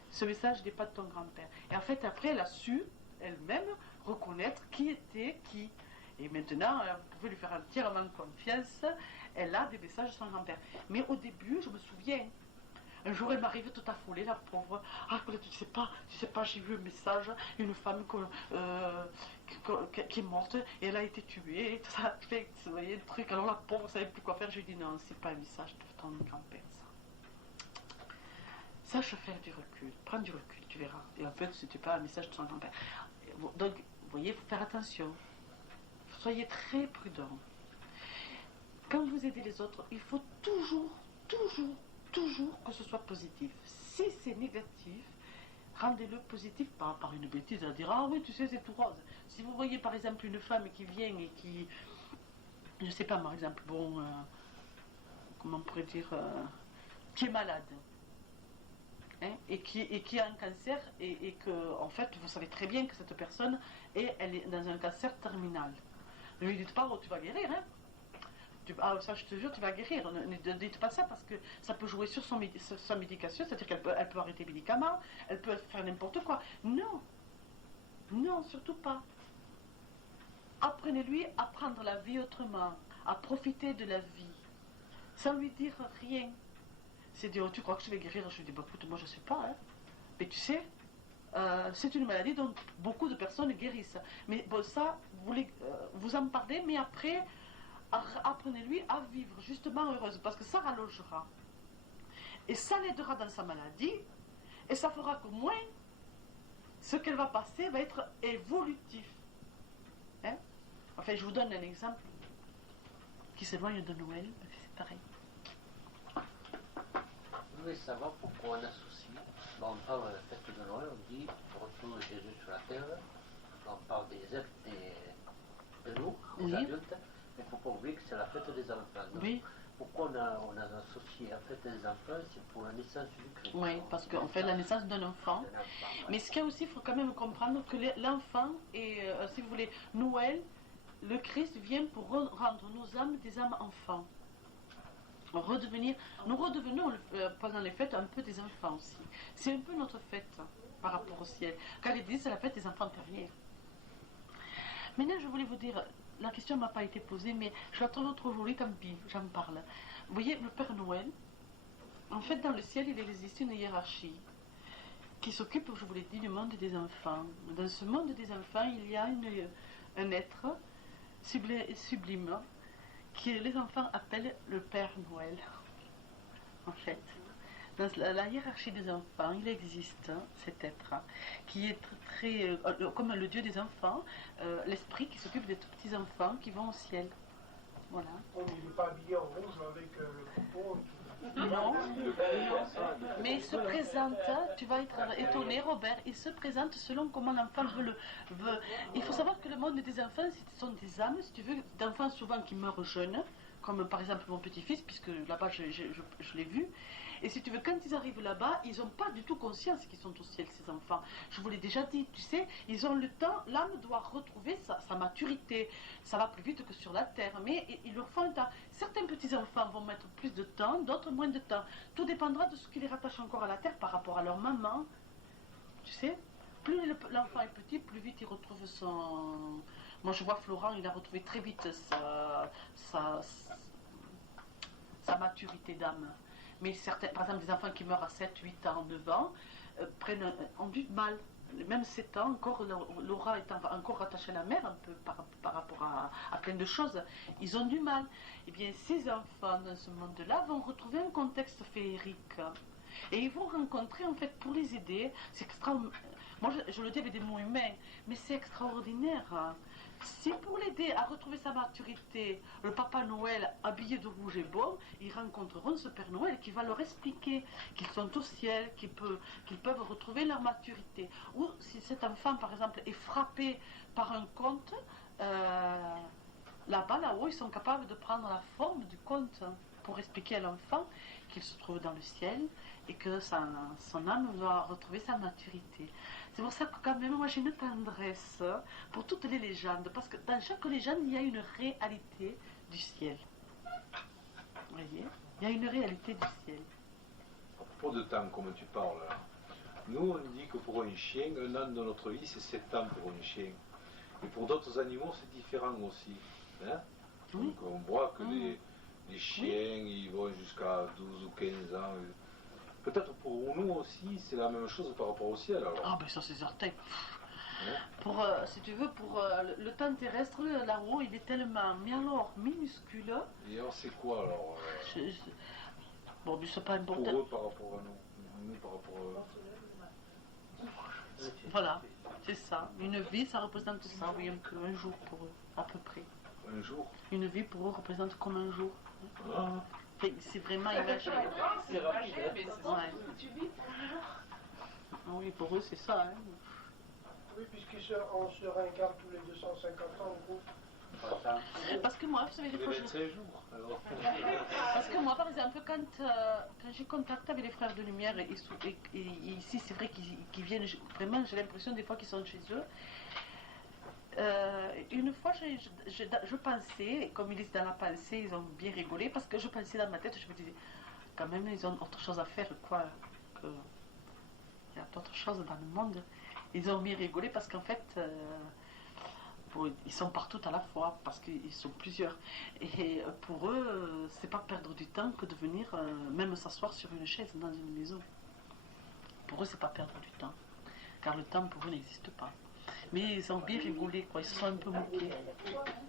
Ce message n'est pas de ton grand-père. Et en fait, après, elle a su elle-même reconnaître qui était qui. Et maintenant, vous pouvez lui faire entièrement confiance, elle a des messages de son grand-père. Mais au début, je me souviens, un jour, elle m'arrive tout affolée, la pauvre. Ah, tu sais pas, j'ai vu un message, une femme qui est morte, et elle a été tuée, et tout ça. Vous voyez, le truc. Alors la pauvre ne savait plus quoi faire. Je lui ai dit, non, c'est pas un message de ton grand-père, ça. Sache faire du recul. Prends du recul, tu verras. Et en fait, c'était pas un message de son grand-père. Donc, vous voyez, il faut faire attention. Soyez très prudent. Quand vous aidez les autres, il faut toujours que ce soit positif. Si c'est négatif, rendez-le positif par une bêtise, à dire, ah oui, tu sais, c'est tout rose. Si vous voyez par exemple une femme qui vient et qui, je sais pas, par exemple, bon, comment on pourrait dire, qui est malade, hein, et qui a un cancer, et que, en fait, vous savez très bien que cette personne, elle est dans un cancer terminal. Ne lui dites pas, oh, tu vas guérir, hein. Ah, ça, je te jure, tu vas guérir. Ne dites pas ça parce que ça peut jouer sur sa médication, c'est-à-dire qu'elle peut arrêter les médicaments, elle peut faire n'importe quoi. Non, non, surtout pas. Apprenez-lui à prendre la vie autrement, à profiter de la vie, sans lui dire rien. C'est dire, oh, tu crois que je vais guérir? Je lui dis, bah écoute, moi je sais pas, hein. Mais tu sais, c'est une maladie dont beaucoup de personnes guérissent. Mais bon, ça, vous en parlez, mais après, apprenez-lui à vivre justement heureuse, parce que ça rallongera. Et ça l'aidera dans sa maladie, et ça fera qu'au moins, ce qu'elle va passer va être évolutif. Hein? Enfin, je vous donne un exemple. qui s'éloignent de Noël, c'est pareil. Je voulais savoir pourquoi on associe, on parle de la fête de Noël, on dit retour de Jésus sur la terre, on parle de nous, des Oui. adultes, mais il ne faut pas oublier que c'est la fête des enfants. Donc, Oui, pourquoi on a associé la fête des enfants, c'est pour la naissance du Christ. oui, parce qu'on fait la naissance d'un enfant. D'un enfant, Mais ce qu'il y a aussi, il faut quand même comprendre que l'enfant, et si vous voulez, Noël, le Christ vient pour rendre nos âmes des âmes enfants. Nous redevenons pendant les fêtes un peu des enfants aussi. C'est un peu notre fête par rapport au ciel. Car il dit c'est la fête des enfants terriens. Maintenant, je voulais vous dire, la question ne m'a pas été posée, mais je la trouve trop jolie, tant pis, j'en parle. Vous voyez, le Père Noël, en fait, dans le ciel, il existe une hiérarchie qui s'occupe, je vous l'ai dit, du monde des enfants. Dans ce monde des enfants, il y a un être sublime que les enfants appellent le Père Noël. En fait, dans la hiérarchie des enfants, il existe cet être qui est très comme le Dieu des enfants, l'esprit qui s'occupe des tout petits enfants qui vont au ciel. Voilà. Oh, mais il n'est pas habillé en rouge avec le coupon et tout. Non, mais il se présente, tu vas être étonné Robert, il se présente selon comment l'enfant veut. Il faut savoir que le monde des enfants, ce sont des âmes, si tu veux, d'enfants souvent qui meurent jeunes, comme par exemple mon petit-fils, puisque là-bas je l'ai vu. Et si tu veux, quand ils arrivent là-bas, ils n'ont pas du tout conscience qu'ils sont au ciel, ces enfants. Je vous l'ai déjà dit, tu sais, ils ont le temps, l'âme doit retrouver sa maturité. Ça va plus vite que sur la terre, mais il leur faut un temps. Certains petits-enfants vont mettre plus de temps, d'autres moins de temps. Tout dépendra de ce qui les rattache encore à la terre par rapport à leur maman. Tu sais, plus l'enfant est petit, plus vite il retrouve son... Moi je vois Florent, il a retrouvé très vite sa maturité d'âme. Mais certains, par exemple, des enfants qui meurent à 7, 8 ans, 9 ans, ont du mal. Même 7 ans, encore, Laura est encore rattachée à la mère, un peu par rapport à plein de choses. Ils ont du mal. Eh bien, ces enfants, dans ce monde-là, vont retrouver un contexte féerique. Et ils vont rencontrer, en fait, pour les aider, c'est extraordinaire. Moi, je le dis avec des mots humains, mais c'est extraordinaire. Si pour l'aider à retrouver sa maturité, le Papa Noël habillé de rouge et beau, ils rencontreront ce Père Noël qui va leur expliquer qu'ils sont au ciel, qu'ils peuvent retrouver leur maturité. Ou si cet enfant, par exemple, est frappé par un conte, là-haut, ils sont capables de prendre la forme du conte pour expliquer à l'enfant qu'il se trouve dans le ciel et que son âme doit retrouver sa maturité. C'est pour ça que quand même, moi j'ai une tendresse pour toutes les légendes, parce que dans chaque légende, il y a une réalité du ciel. Vous voyez ? Il y a une réalité du ciel. À propos de temps, comme tu parles, là. Nous on dit que pour un chien, un an de notre vie c'est 7 ans pour un chien. Et pour d'autres animaux c'est différent aussi. Hein? Oui. Donc on voit que Mhm. les chiens ils vont jusqu'à 12 ou 15 ans. Peut-être pour nous aussi c'est la même chose par rapport au ciel alors. Ah ben ça c'est certain. Hein? Pour, si tu veux, pour le temps terrestre, là-haut, il est tellement, mais alors, minuscule. Et alors c'est quoi alors Bon, mais c'est pas pour important. eux par rapport à nous par rapport à eux. Voilà, c'est ça. Une vie, ça représente ça, oui, un jour pour eux, à peu près. Un jour. Une vie pour eux représente comme un jour. Ah. Enfin, c'est vraiment imagé. C'est rapide, mais c'est Ouais. Tu vis pour les gens. Ah oui, pour eux, c'est ça. Hein. Oui, puisqu'on se réincarne tous les 250 ans au groupe. Parce que moi, vous savez, des Les fois, 25 jours. Alors. parce que moi, par exemple, quand j'ai contact avec les frères de lumière, et ici, c'est vrai qu'ils viennent, vraiment, j'ai l'impression des fois qu'ils sont chez eux. Une fois, je pensais, comme ils disent dans la pensée, ils ont bien rigolé, parce que je pensais dans ma tête, je me disais, quand même, ils ont autre chose à faire, quoi. Il y a d'autres choses dans le monde. Ils ont bien rigolé parce qu'en fait, ils sont partout à la fois, parce qu'ils sont plusieurs. Et pour eux, c'est pas perdre du temps que de venir même s'asseoir sur une chaise dans une maison. Pour eux, c'est pas perdre du temps, car le temps pour eux n'existe pas. Mais ils ont bien rigolé, quoi. Ils se sont un peu moqués.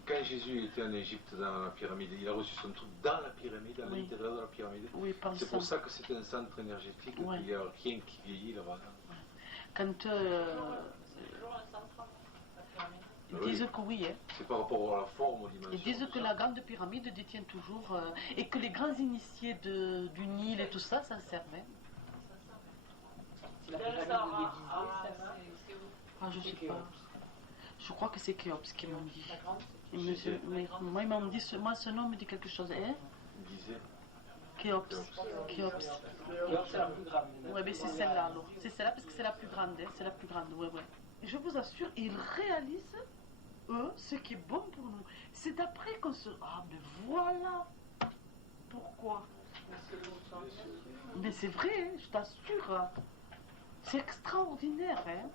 Quand Jésus était en Égypte dans la pyramide, il a reçu son truc dans la pyramide, à Oui. l'intérieur de la pyramide. Oui, par le C'est pour sang. ça que c'est un centre énergétique, Ouais. qu'il n'y a rien qui vieillit là-bas. Quand toujours un centre, la pyramide. ils Oui, disent que oui, hein. C'est par rapport à la forme, aux dimensions. Ils disent que la grande pyramide détient toujours, et que les grands initiés du Nil et tout ça, ça servait. C'est la Del pyramide Sahara. de Ah, Gizeh, ça. c'est où? Ah, je sais pas. Je crois que c'est Khéops qui m'ont dit. La grande, c'est Moi, ils m'ont dit, moi, ce nom me dit quelque chose. Hein? Disait. Khéops. Khéops. c'est la plus grande. Ouais, mais c'est celle-là alors. C'est celle-là parce que c'est la plus grande. Hein? C'est la plus grande, ouais, ouais. Je vous assure, ils réalisent, eux, ce qui est bon pour nous. C'est d'après qu'on se... Ah, mais voilà pourquoi. Mais c'est vrai, hein, je t'assure. C'est extraordinaire, hein.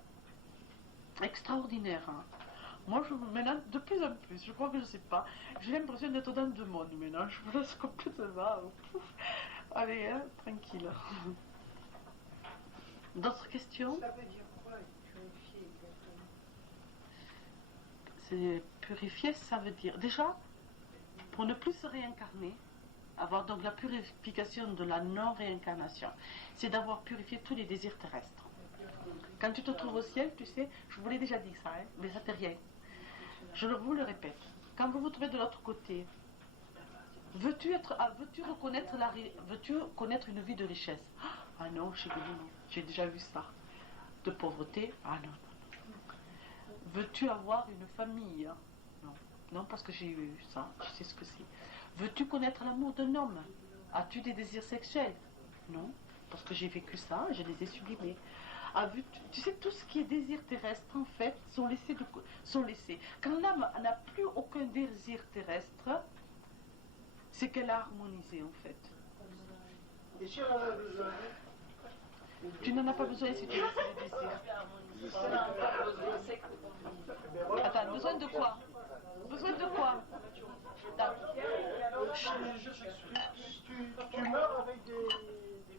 Extraordinaire, hein. Moi, maintenant, de plus en plus, je crois que je sais pas, j'ai l'impression d'être dans deux mondes maintenant. Je me laisse complètement. Pouf. Allez, hein, tranquille. D'autres questions? Ça veut dire quoi, purifier exactement? C'est purifier, ça veut dire déjà pour ne plus se réincarner, avoir donc la purification de la non-réincarnation, c'est d'avoir purifié tous les désirs terrestres. Quand tu te trouves au ciel, tu sais, je vous l'ai déjà dit ça, hein, mais ça t'est rien. Je vous le répète, quand vous vous trouvez de l'autre côté, veux-tu connaître une vie de richesse? Ah non, chez nous, non. J'ai déjà vu ça. De pauvreté? Ah non. Veux-tu avoir une famille? Non. Non, parce que j'ai eu ça, je sais ce que c'est. Veux-tu connaître l'amour d'un homme? As-tu des désirs sexuels? Non, parce que j'ai vécu ça, je les ai sublimés. Tu sais, tout ce qui est désir terrestre, en fait, sont laissés. Quand l'âme n'a plus aucun désir terrestre, c'est qu'elle a harmonisé, en fait. Et si on en a besoin? Tu n'en as pas besoin si tu laisses les désirs. Attends, besoin de quoi? Besoin de quoi? Tu meurs avec des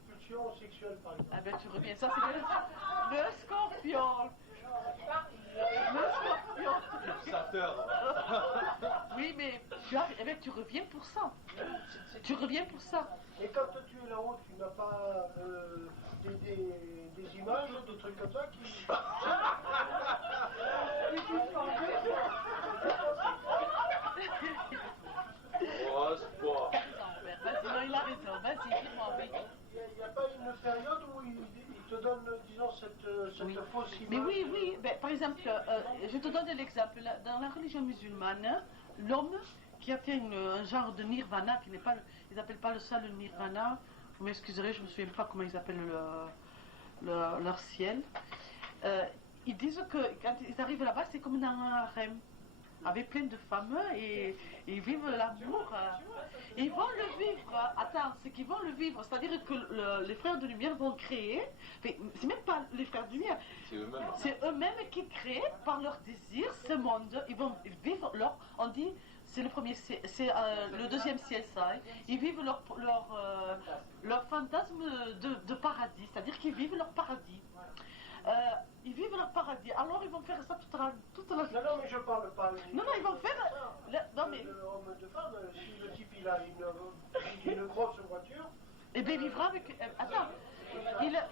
pulsions sexuelles, par exemple. Ah ben tu reviens, ça c'est le scorpion. Le scorpion. Fixateur. Oui, mais tu reviens pour ça. Tu reviens pour ça. Et quand tu es là-haut, tu n'as pas des images, des trucs comme ça qui... Oh, c'est pas. Vas-y, non, il a raison. Vas-y, dis-moi, oui. Il n'y a pas une période où il te donne, disons, cette Oui. fausse image? Mais oui, oui. Ben, par exemple, je te donne l'exemple. Dans la religion musulmane, l'homme qui a fait un genre de nirvana, qui n'est pas, ils n'appellent pas ça le nirvana. Vous m'excuserez, je ne me souviens pas comment ils appellent leur ciel. Ils disent que quand ils arrivent là-bas, c'est comme dans un harem, avec plein de femmes, et ils vivent l'amour. Ils vont le vivre. Attends, c'est qu'ils vont le vivre. C'est-à-dire que les frères de lumière vont créer. C'est même pas les frères de lumière. C'est eux-mêmes. C'est eux-mêmes qui créent par leur désir ce monde. Ils vont vivre leur. On dit, c'est le premier, c'est le deuxième ciel, ça. Hein. Ils vivent leur fantasme de paradis. C'est-à-dire qu'ils vivent leur paradis. Ils vivent leur paradis. Alors ils vont faire ça toute la... Non, mais je parle pas. Non, ils vont faire... Non, mais... Homme de femme, si le type il a une grosse voiture... Eh bien, il vivra avec... Attends,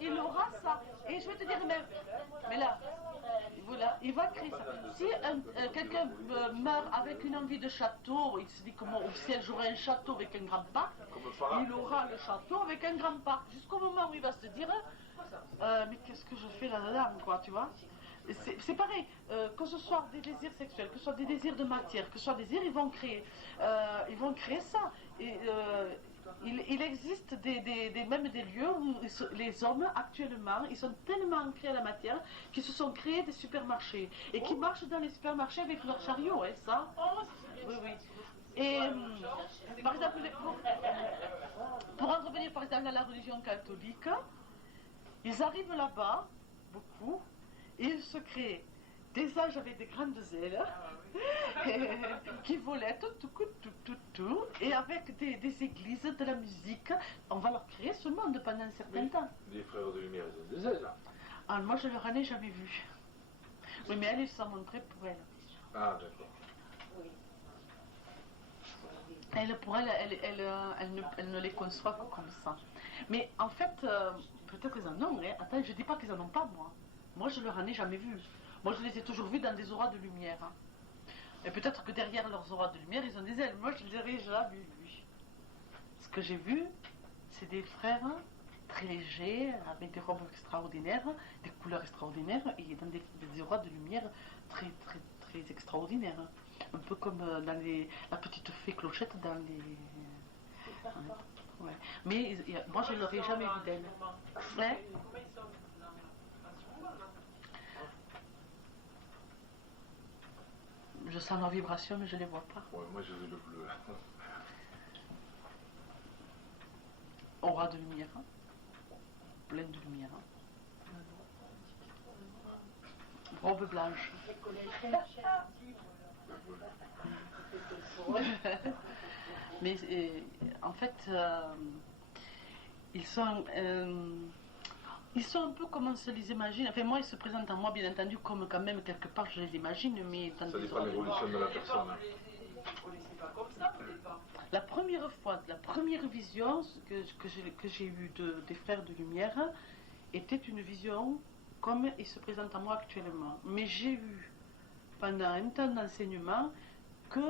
il aura ça. Et je vais te dire même... Mais là, voilà, il va créer ça. Si quelqu'un meurt avec une envie de château, il se dit comment au ciel j'aurai un château avec un grand parc, il aura le château avec un grand parc. Jusqu'au moment où il va se dire... mais qu'est-ce que je fais là-dedans, quoi, tu vois? C'est pareil, que ce soit des désirs sexuels, que ce soit des désirs de matière, que ce soit des désirs, ils vont créer ça. Et, il existe même des lieux où les hommes, actuellement, ils sont tellement ancrés à la matière qu'ils se sont créés des supermarchés et qui marchent dans les supermarchés avec leur chariot, hein, ça. Oui, oui. Et par exemple, pour en revenir par exemple à la religion catholique, ils arrivent là-bas, beaucoup, et ils se créent des anges avec des grandes ailes qui volaient tout, et avec des églises, de la musique. On va leur créer ce monde pendant un certain temps. Les frères de lumière, ils ont des ailes, là. Ah, moi, je leur en ai jamais vu. Oui, mais elle s'en montrait pour elle. Ah, d'accord. Elle, pour elle ne les conçoit que comme ça. Mais en fait, peut-être qu'ils en ont, hein. Attends, je ne dis pas qu'ils en ont pas, moi. Moi, je leur en ai jamais vu. Moi, je les ai toujours vus dans des auras de lumière. Hein. Et peut-être que derrière leurs auras de lumière, ils ont des ailes. Moi, je ne les ai jamais vus. Ce que j'ai vu, c'est des frères très légers, avec des robes extraordinaires, des couleurs extraordinaires, et dans des auras de lumière très, très, très extraordinaires. Un peu comme dans la petite fée Clochette dans les... Ouais. Mais moi, je ne l'aurais jamais vu d'elle. Ouais. Je sens leur vibration, mais je ne les vois pas. Ouais, moi j'ai vu le bleu. Aura de lumière. Pleine de lumière. Robe blanche. Mais en fait, ils sont un peu comme on se les imagine. Enfin, moi, ils se présentent à moi, bien entendu, comme quand même quelque part je les imagine, mais dans Ça des dépend de l'évolution de la personne. La première fois, la première vision que j'ai eue des frères de lumière était une vision comme ils se présentent à moi actuellement. Mais j'ai eu pendant un temps d'enseignement que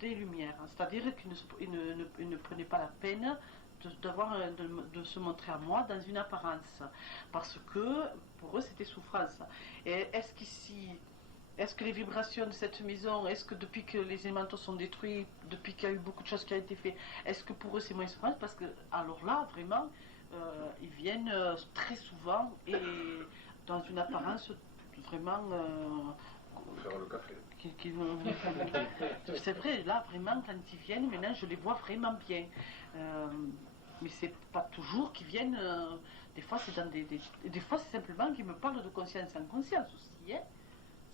des lumières, c'est-à-dire qu'ils ne prenaient pas la peine de se montrer à moi dans une apparence, parce que pour eux c'était souffrance. Et est-ce que les vibrations de cette maison, est-ce que depuis que les élémentaux sont détruits, depuis qu'il y a eu beaucoup de choses qui ont été faites, est-ce que pour eux c'est moins souffrance? Parce que alors là vraiment ils viennent très souvent et dans une apparence vraiment Faire le café. C'est vrai, là vraiment quand ils viennent, maintenant je les vois vraiment bien. Mais c'est pas toujours qu'ils viennent, des fois c'est des fois c'est simplement qu'ils me parlent de conscience en conscience aussi, hein.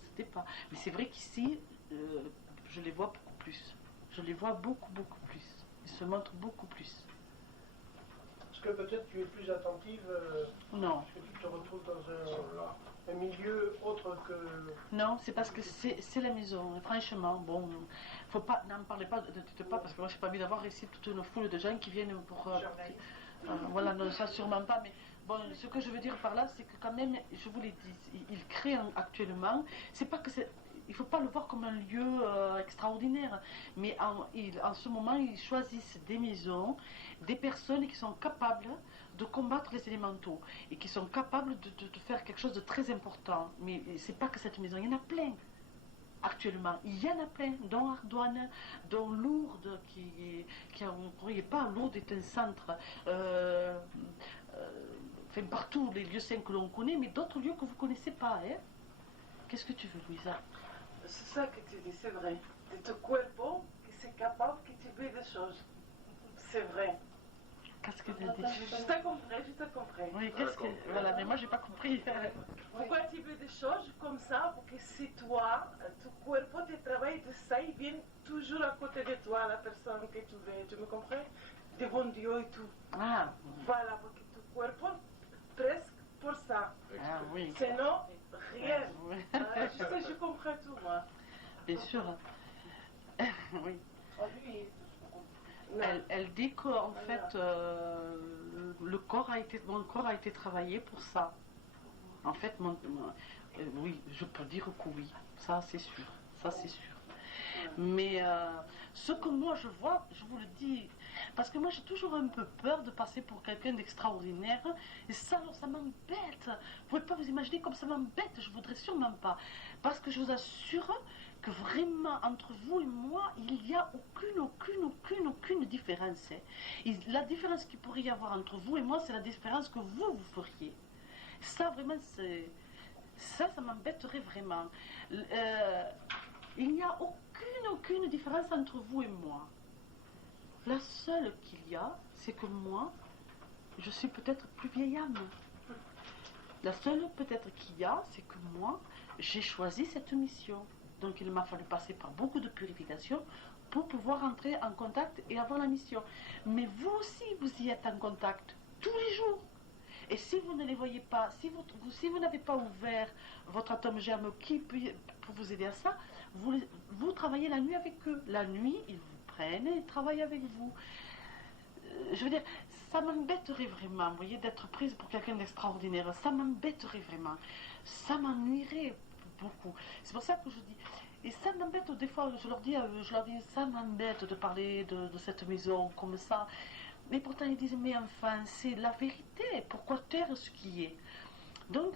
C'était pas. Mais c'est vrai qu'ici, je les vois beaucoup plus. Je les vois beaucoup plus. Ils se montrent beaucoup plus. Est-ce que peut-être tu es plus attentive Non. Est-ce que tu te retrouves dans un milieu autre que... Non, c'est parce que c'est la maison. Et franchement, bon, faut pas, n'en parlez pas, ne dites pas, parce que moi j'ai pas envie d'avoir ici toute une foule de gens qui viennent pour... voilà, non, ça sûrement pas, mais bon, ce que je veux dire par là, c'est que quand même, je vous l'ai dit, ils créent actuellement, c'est pas que c'est... Il ne faut pas le voir comme un lieu extraordinaire, mais en ce moment, ils choisissent des maisons, des personnes qui sont capables de combattre les élémentaux et qui sont capables de faire quelque chose de très important. Mais c'est pas que cette maison, il y en a plein actuellement. Il y en a plein, dont Ardouane, dont Lourdes, vous ne croyez pas, Lourdes est un centre. Enfin, partout, les lieux saints que l'on connaît, mais d'autres lieux que vous ne connaissez pas. Hein? Qu'est-ce que tu veux, Louisa? C'est ça que tu dis, c'est vrai. C'est ton corps qui est capable que tu veux des choses. C'est vrai. Qu'est-ce que tu dis? Je te comprends. Oui, qu'est-ce que... Voilà, mais moi, j'ai pas compris. Pourquoi tu veux des choses comme ça? Parce que c'est toi, ton corps te travaille de ça, il vient toujours à côté de toi, la personne que tu veux. Tu me comprends? Devant Dieu et tout. Ah. Voilà, parce que ton corps, presque pour ça. Ah oui. Sinon, rien. Oui. Je comprends tout, moi. Bien sûr. Oui. Oh, lui, Elle dit qu'en fait, mon corps a été travaillé pour ça. En fait, oui, je peux dire que oui, ça c'est sûr, ça c'est sûr. Mais ce que moi je vois, je vous le dis, parce que moi j'ai toujours un peu peur de passer pour quelqu'un d'extraordinaire, et ça, alors, ça m'embête. Vous ne pouvez pas vous imaginer comme ça m'embête, je voudrais sûrement pas. Parce que je vous assure que vraiment, entre vous et moi, il n'y a aucune différence. Hein. La différence qu'il pourrait y avoir entre vous et moi, c'est la différence que vous feriez. Ça, vraiment, ça m'embêterait vraiment. Il n'y a aucune différence entre vous et moi. La seule qu'il y a, c'est que moi, je suis peut-être plus vieille âme. La seule peut-être qu'il y a, c'est que moi, j'ai choisi cette mission. Donc il m'a fallu passer par beaucoup de purification pour pouvoir entrer en contact et avoir la mission. Mais vous aussi, vous y êtes en contact tous les jours. Et si vous ne les voyez pas, si vous n'avez pas ouvert votre atome germe qui peut pour vous aider à ça, vous travaillez la nuit avec eux. La nuit, ils vous prennent et travaillent avec vous. Je veux dire, ça m'embêterait vraiment, vous voyez, d'être prise pour quelqu'un d'extraordinaire. Ça m'embêterait vraiment. Ça m'ennuierait beaucoup. C'est pour ça que je dis, Et ça m'embête, des fois, je leur dis, ça m'embête de parler de cette maison comme ça. Mais pourtant, ils disent, mais enfin, c'est la vérité, pourquoi taire ce qui est? Donc,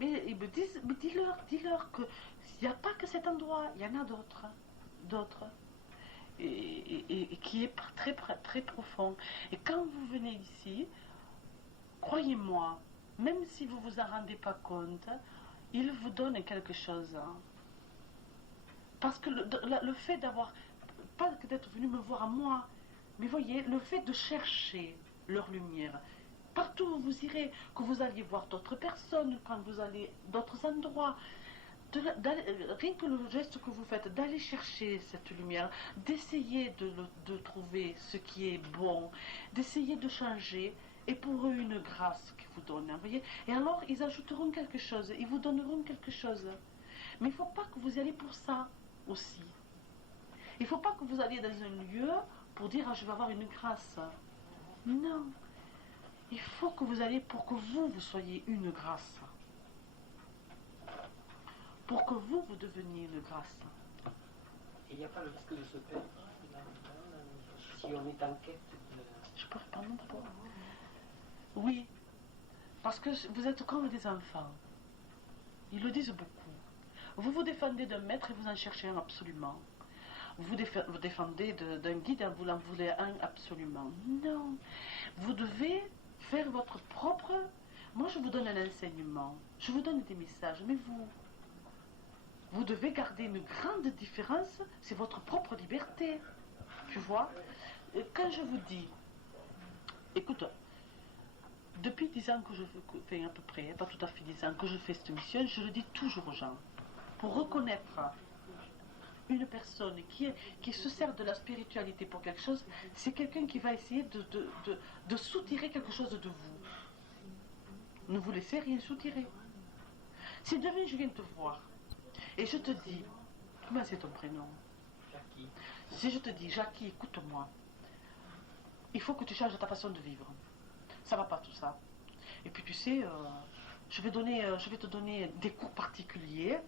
mais ils me disent, mais dis-leur qu'il n'y a pas que cet endroit, il y en a d'autres. Et qui est très, très profond. Et quand vous venez ici, croyez-moi, même si vous ne vous en rendez pas compte, il vous donne quelque chose. Hein. Parce que le fait d'avoir, pas d'être venu me voir à moi, mais voyez, le fait de chercher leur lumière, partout où vous irez, que vous alliez voir d'autres personnes, quand vous allez d'autres endroits, rien que le geste que vous faites, d'aller chercher cette lumière, d'essayer de trouver ce qui est bon, d'essayer de changer, et pour eux une grâce qu'ils vous donnent. Vous voyez. Et alors ils ajouteront quelque chose, ils vous donneront quelque chose. Mais il ne faut pas que vous y allez pour ça aussi. Il ne faut pas que vous alliez dans un lieu pour dire ah, je vais avoir une grâce. Non. Il faut que vous alliez pour que vous soyez une grâce. Pour que vous deveniez une grâce. Il n'y a pas le risque de se perdre si on est en quête de... Je peux répondre d'abord? Oui, parce que vous êtes comme des enfants. Ils le disent beaucoup. Vous vous défendez d'un maître et vous en cherchez un absolument. Vous défendez d'un guide et vous en voulez un absolument. Non, vous devez faire votre propre... Moi, je vous donne un enseignement, je vous donne des messages, mais vous devez garder une grande différence, c'est votre propre liberté. Tu vois? Quand je vous dis, écoute, depuis 10 ans que je fais à peu près, pas tout à fait 10 ans que je fais cette mission, je le dis toujours aux gens. Pour reconnaître une personne qui se sert de la spiritualité pour quelque chose, c'est quelqu'un qui va essayer de soutirer quelque chose de vous. Ne vous laissez rien soutirer. Si demain je viens te voir et je te dis, comment c'est ton prénom? Jackie. Si je te dis, Jackie, écoute-moi, il faut que tu changes ta façon de vivre. Ça va pas tout ça. Et puis tu sais, je vais te donner des cours particuliers,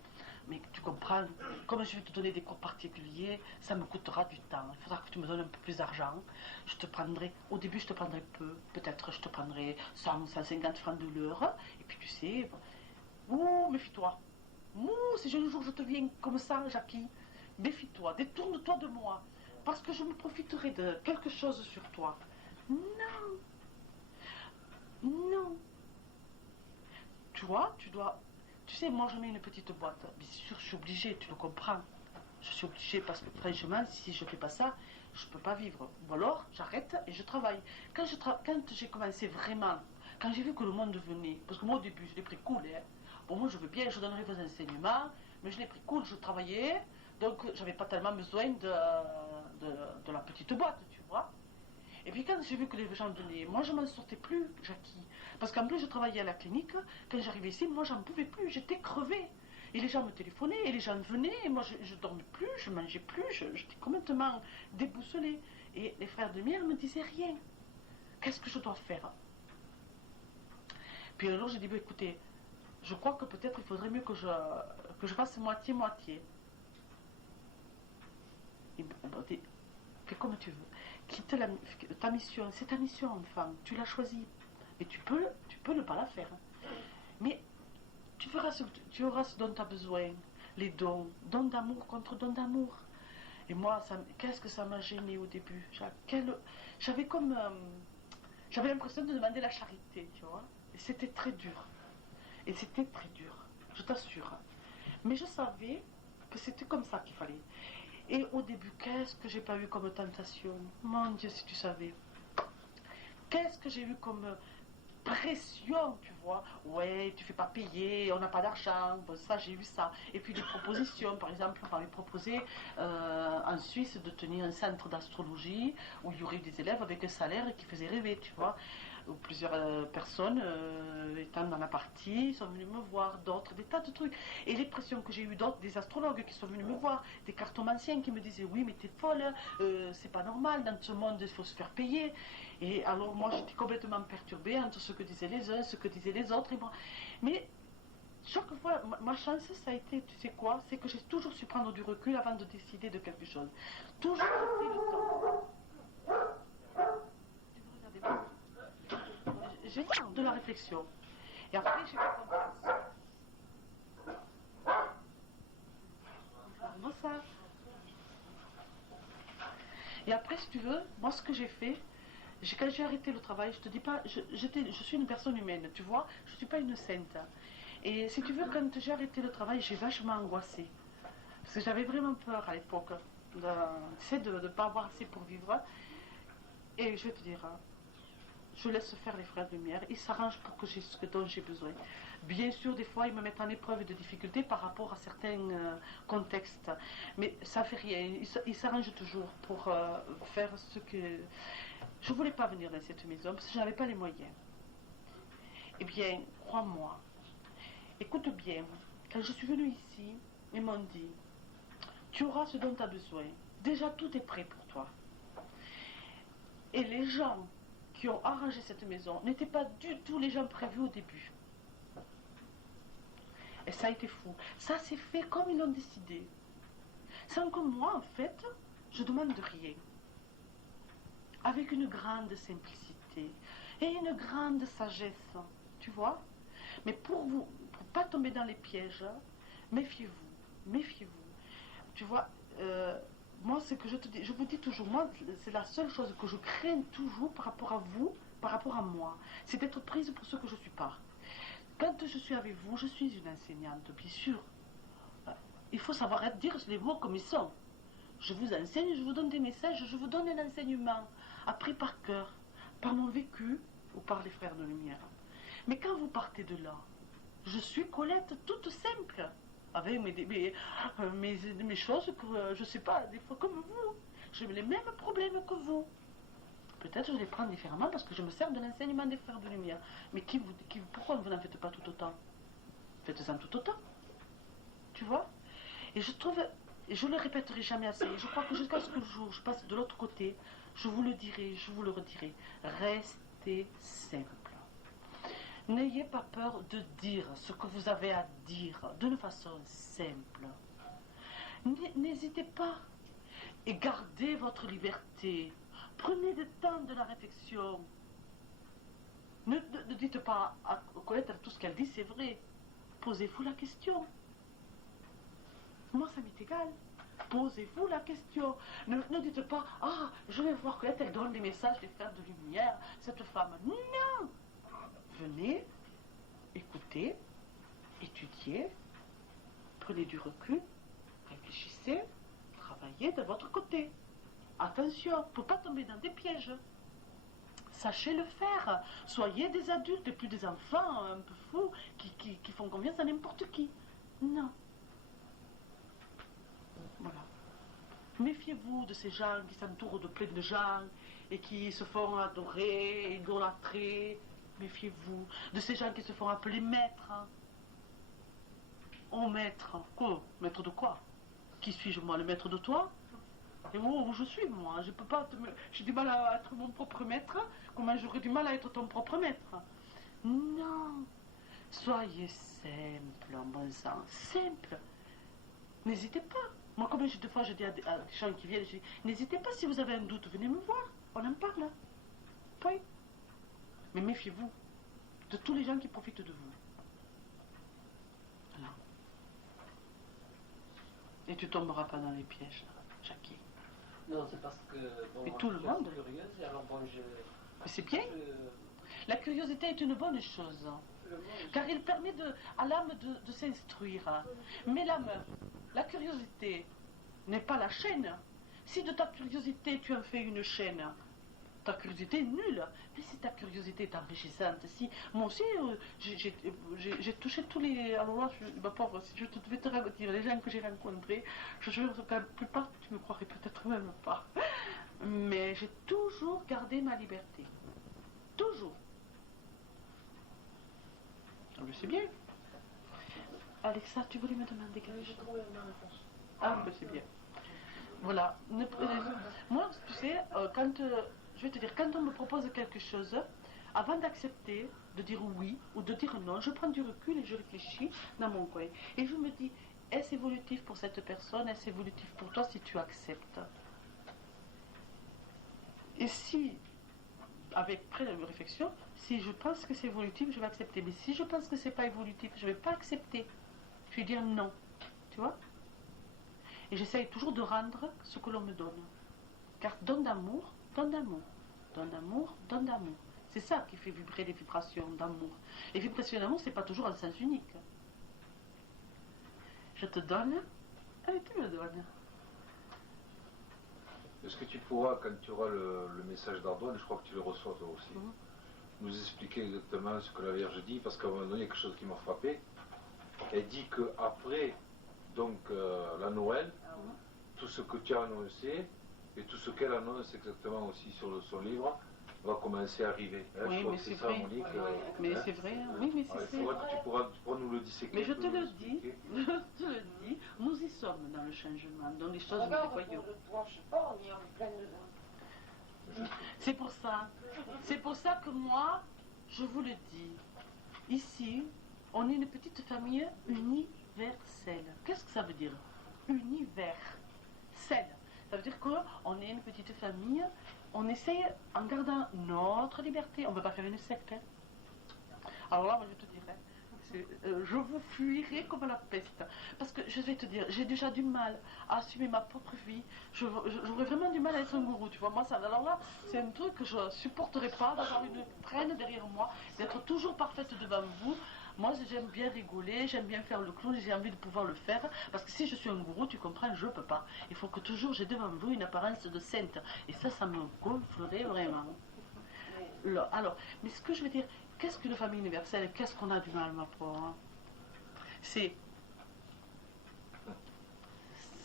mais tu comprends, comme je vais te donner des cours particuliers, ça me coûtera du temps. Il faudra que tu me donnes un peu plus d'argent. Je te prendrai, au début je te prendrai peu, peut-être je te prendrai 100, 150 francs de l'heure. Et puis tu sais, ouh, méfie-toi. Ouh, si un jour je te viens comme ça, Jackie, méfie-toi, détourne-toi de moi, parce que je me profiterai de quelque chose sur toi. Non. Non. Tu vois, tu sais, moi je mets une petite boîte. Bien sûr, je suis obligée, tu le comprends. Je suis obligée parce que franchement, si je ne fais pas ça, je ne peux pas vivre. Ou alors, j'arrête et je travaille. Quand j'ai commencé vraiment, quand j'ai vu que le monde venait, parce que moi au début, je l'ai pris cool. Hein. Bon, moi je veux bien, je donnerai vos enseignements, mais je l'ai pris cool, je travaillais, donc j'avais pas tellement besoin de la petite boîte, tu vois. Et puis quand j'ai vu que les gens venaient, moi je m'en sortais plus, Jackie. Parce qu'en plus je travaillais à la clinique, quand j'arrivais ici, moi j'en pouvais plus, j'étais crevée. Et les gens me téléphonaient, et les gens venaient, et moi je dormais plus, je mangeais plus, j'étais complètement déboussolée. Et les frères de lumière ne me disaient rien. Qu'est-ce que je dois faire? Puis alors j'ai dit, bah, écoutez, je crois que peut-être il faudrait mieux que je fasse moitié-moitié. Il m'a dit, fais comme tu veux. Quitte ta mission, c'est ta mission, enfant, tu l'as choisie. Et tu peux ne pas la faire. Mais tu auras ce dont tu as besoin. Les dons d'amour contre dons d'amour. Et moi, qu'est-ce que ça m'a gêné au début. J'avais l'impression de demander la charité, tu vois. Et c'était très dur. Je t'assure. Mais je savais que c'était comme ça qu'il fallait. Et au début, qu'est-ce que j'ai pas eu comme tentation? Mon Dieu, si tu savais. Qu'est-ce que j'ai eu comme pression, tu vois? Ouais, tu fais pas payer, on n'a pas d'argent. Bon, ça, j'ai eu ça. Et puis des propositions, par exemple, on m'avait proposé en Suisse de tenir un centre d'astrologie où il y aurait des élèves avec un salaire qui faisait rêver, tu vois. Où plusieurs personnes étant dans la partie sont venues me voir, d'autres, des tas de trucs. Et les pressions que j'ai eues d'autres, des astrologues qui sont venus me voir, des cartomanciens qui me disaient oui mais t'es folle, c'est pas normal, dans ce monde il faut se faire payer. Et alors moi j'étais complètement perturbée entre ce que disaient les uns, ce que disaient les autres et moi. Mais chaque fois, ma chance, ça a été, tu sais quoi, c'est que j'ai toujours su prendre du recul avant de décider de quelque chose. Toujours laisser le temps. Tu veux regarder? J'ai de la réflexion. Et après, j'ai fait confiance. Comment ça? Et après, si tu veux, moi, ce que j'ai fait, quand j'ai arrêté le travail, je te dis pas, je suis une personne humaine, tu vois, je ne suis pas une sainte. Et si tu veux, quand j'ai arrêté le travail, j'ai vachement angoissé. Parce que j'avais vraiment peur à l'époque, tu sais, de ne pas avoir assez pour vivre. Et je vais te dire, je laisse faire les frères de lumière, ils s'arrangent pour que j'ai ce dont j'ai besoin. Bien sûr, des fois, ils me mettent en épreuve de difficultés par rapport à certains contextes, mais ça ne fait rien, ils s'arrangent toujours pour faire ce que... Je ne voulais pas venir dans cette maison parce que je n'avais pas les moyens. Eh bien, crois-moi, écoute bien, quand je suis venue ici, ils m'ont dit, tu auras ce dont tu as besoin. Déjà, tout est prêt pour toi. Et les gens qui ont arrangé cette maison n'étaient pas du tout les gens prévus au début. Et ça a été fou. Ça s'est fait comme ils l'ont décidé. Sans que moi, en fait, je demande rien. Avec une grande simplicité et une grande sagesse, tu vois. Mais pour ne pas tomber dans les pièges, méfiez-vous, méfiez-vous. Tu vois, moi, ce que je vous dis toujours, moi, c'est la seule chose que je crains toujours par rapport à vous, par rapport à moi, c'est d'être prise pour ce que je ne suis pas. Quand je suis avec vous, je suis une enseignante, bien sûr. Il faut savoir dire les mots comme ils sont. Je vous enseigne, je vous donne des messages, je vous donne un enseignement, appris par cœur, par mon vécu ou par les frères de lumière. Mais quand vous partez de là, je suis Colette toute simple, avec mes choses que je ne sais pas, des fois comme vous. J'ai les mêmes problèmes que vous. Peut-être je les prends différemment parce que je me sers de l'enseignement des frères de lumière. Mais pourquoi vous n'en faites pas tout autant? Faites-en tout autant. Tu vois? Et je trouve, et je ne le répéterai jamais assez, je crois que jusqu'à ce que le jour je passe de l'autre côté, je vous le dirai, je vous le redirai. Restez simple. N'ayez pas peur de dire ce que vous avez à dire d'une façon simple. N'hésitez pas et gardez votre liberté. Prenez le temps de la réflexion. Ne dites pas à Colette tout ce qu'elle dit, c'est vrai. Posez-vous la question. Moi, ça m'est égal. Posez-vous la question. Ne dites pas, ah, je vais voir Colette, elle donne des messages des frères de lumière, cette femme. Non! Venez, écoutez, étudiez, prenez du recul, réfléchissez, travaillez de votre côté. Attention, il ne faut pas tomber dans des pièges. Sachez le faire. Soyez des adultes et plus des enfants un peu fous qui font confiance à n'importe qui. Non. Voilà. Méfiez-vous de ces gens qui s'entourent de plein de gens et qui se font adorer, idolâtrer. Méfiez-vous de ces gens qui se font appeler maîtres. Oh maître, quoi? Maître de quoi? Qui suis-je moi? Le maître de toi? Et où je suis moi? Je peux pas j'ai du mal à être mon propre maître. Comment j'aurais du mal à être ton propre maître? Non. Soyez simple, en bon sens. Simple. N'hésitez pas. Moi, comme des fois je dis à des gens qui viennent, je dis, n'hésitez pas, si vous avez un doute, venez me voir. On en parle. Oui. Mais méfiez-vous de tous les gens qui profitent de vous. Voilà. Et tu tomberas pas dans les pièges, Jackie. Non, c'est parce que... Bon, mais tout le monde. Curieuse, et alors bon, mais c'est bien. La curiosité est une bonne chose. Car il permet à l'âme de s'instruire. Mais l'âme, la curiosité n'est pas la chaîne. Si de ta curiosité tu en fais une chaîne, ta curiosité est nulle. Mais si ta curiosité est enrichissante, si moi aussi j'ai touché tous les... Alors là, ma pauvre, si je devais te dire les gens que j'ai rencontrés, je jure que la plupart tu me croirais peut-être même pas. Mais j'ai toujours gardé ma liberté. Toujours. Je sais bien. Alexa, tu voulais me demander quelque chose? J'ai trouvé ma réponse. Ah, ben c'est bien. Voilà. Moi, tu sais, je vais te dire, quand on me propose quelque chose, avant d'accepter, de dire oui ou de dire non. Je prends du recul et je réfléchis dans mon coin. Et je me dis, est-ce évolutif pour cette personne? Est-ce évolutif pour toi si tu acceptes? Et si, avec près de réflexion, si je pense que c'est évolutif, je vais accepter. Mais si je pense que c'est pas évolutif, je vais pas accepter. Je vais dire non. Tu vois? Et j'essaye toujours de rendre ce que l'on me donne. Car donne d'amour, donne d'amour. Donne d'amour, donne d'amour. C'est ça qui fait vibrer les vibrations d'amour. Les vibrations d'amour, c'est pas toujours un sens unique. Je te donne, et tu me donnes. Est-ce que tu pourras, quand tu auras le message d'Ardouane, je crois que tu le reçois toi aussi, nous expliquer exactement ce que la Vierge dit, parce qu'à un moment donné, il y a quelque chose qui m'a frappé. Elle dit qu'après donc la Noël, tout ce que tu as annoncé et tout ce qu'elle annonce exactement aussi sur son livre va commencer à arriver. Hein, oui, je crois mais que c'est ça, vrai. Monique. Mais Hein, c'est vrai, oui, mais c'est tu pourras nous le disséquer. Mais je un peu, te nous le dis, expliquer. je te le dis, nous y sommes dans le changement, dans les choses Regarde que nous voyons. autour de toi, je sais pas, on y est plein dedans. C'est pour ça que moi, je vous le dis, ici, on est une petite famille universelle. Qu'est-ce que ça veut dire? Universelle. Ça veut dire qu'on est une petite famille, on essaye en gardant notre liberté. On ne peut pas faire une secte. Hein. Alors là, moi, je te dirais, je vous fuirai comme la peste. Parce que je vais te dire, j'ai déjà du mal à assumer ma propre vie. J'aurais vraiment du mal à être un gourou, tu vois. Moi, ça, alors là, c'est un truc que je ne supporterais pas, d'avoir une traîne derrière moi, d'être toujours parfaite devant vous. Moi, j'aime bien rigoler, j'aime bien faire le clown, j'ai envie de pouvoir le faire. Parce que si je suis un gourou, tu comprends, je ne peux pas. Il faut que toujours j'ai devant vous une apparence de sainte. Et ça me gonflerait vraiment. Alors, mais ce que je veux dire, qu'est-ce qu'une famille universelle? Qu'est-ce qu'on a du mal, ma pauvre? C'est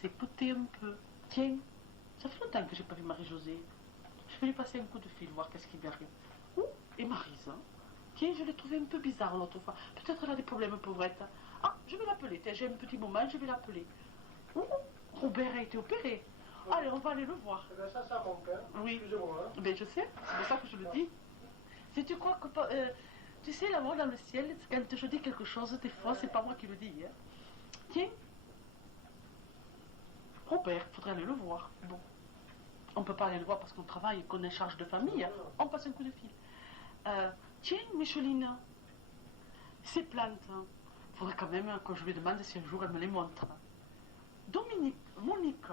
écouter un peu. Tiens, ça fait longtemps que j'ai pas vu Marie-Josée. Je vais lui passer un coup de fil, voir qu'est-ce qui lui arrive. Et Marisa? Tiens, je l'ai trouvée un peu bizarre l'autre fois. Peut-être elle a des problèmes, pauvrette. Ah, je vais l'appeler. Tiens, j'ai un petit moment, je vais l'appeler. Robert a été opéré. Allez, on va aller le voir. Eh ben ça manque, hein. Oui. Excusez-moi. Hein. Ben, je sais, c'est pour ça que je le dis. Si tu crois que... tu sais, là-haut dans le ciel, quand je dis quelque chose, des fois, c'est pas moi qui le dis. Hein. Tiens. Robert, il faudrait aller le voir. Bon. On ne peut pas aller le voir parce qu'on travaille et qu'on est charge de famille. Hein. On passe un coup de fil. Tiens, Micheline, ces plantes, il faudrait quand même que je lui demande si un jour elle me les montre. Monique,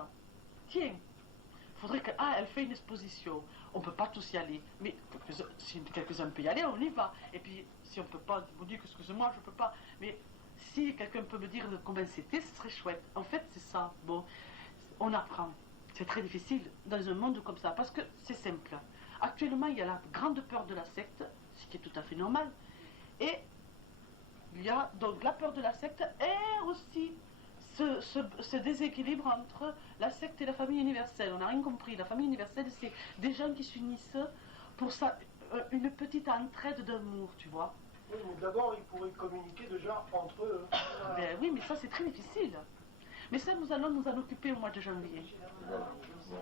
tiens, il faudrait que... Ah, elle fait une exposition. On ne peut pas tous y aller. Mais si quelques-uns peuvent y aller, on y va. Et puis, si on ne peut pas, je vous dis que, excusez-moi, je ne peux pas. Mais si quelqu'un peut me dire comment c'était, ce serait chouette. En fait, c'est ça. Bon, on apprend. C'est très difficile dans un monde comme ça, parce que c'est simple. Actuellement, il y a la grande peur de la secte, ce qui est tout à fait normal. Et il y a donc la peur de la secte et aussi ce déséquilibre entre la secte et la famille universelle. On n'a rien compris. La famille universelle, c'est des gens qui s'unissent pour ça, une petite entraide d'amour, tu vois. Oui, mais d'abord, ils pourraient communiquer déjà entre eux. Ben oui, mais ça, c'est très difficile. Mais ça, nous allons nous en occuper au mois de janvier. Voilà. Bon.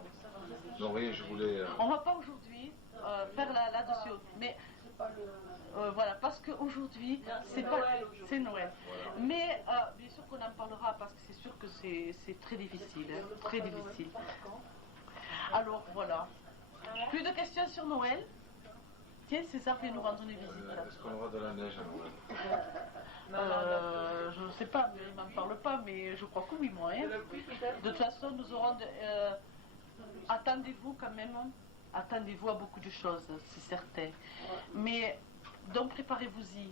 Non, oui, je voulais... On ne va pas aujourd'hui faire là-dessus, mais voilà, parce qu'aujourd'hui, c'est Noël. Voilà. Mais bien sûr qu'on en parlera parce que c'est sûr que c'est très difficile, hein, très difficile. Alors voilà. Plus de questions sur Noël? Tiens, César vient nous rendre une visite. Est-ce qu'on aura de la neige à Noël? Je ne sais pas, mais il m'en parle pas, mais je crois que oui, moi. Hein. De toute façon, nous aurons... attendez-vous quand même, attendez-vous à beaucoup de choses, c'est certain. Mais, donc préparez-vous-y.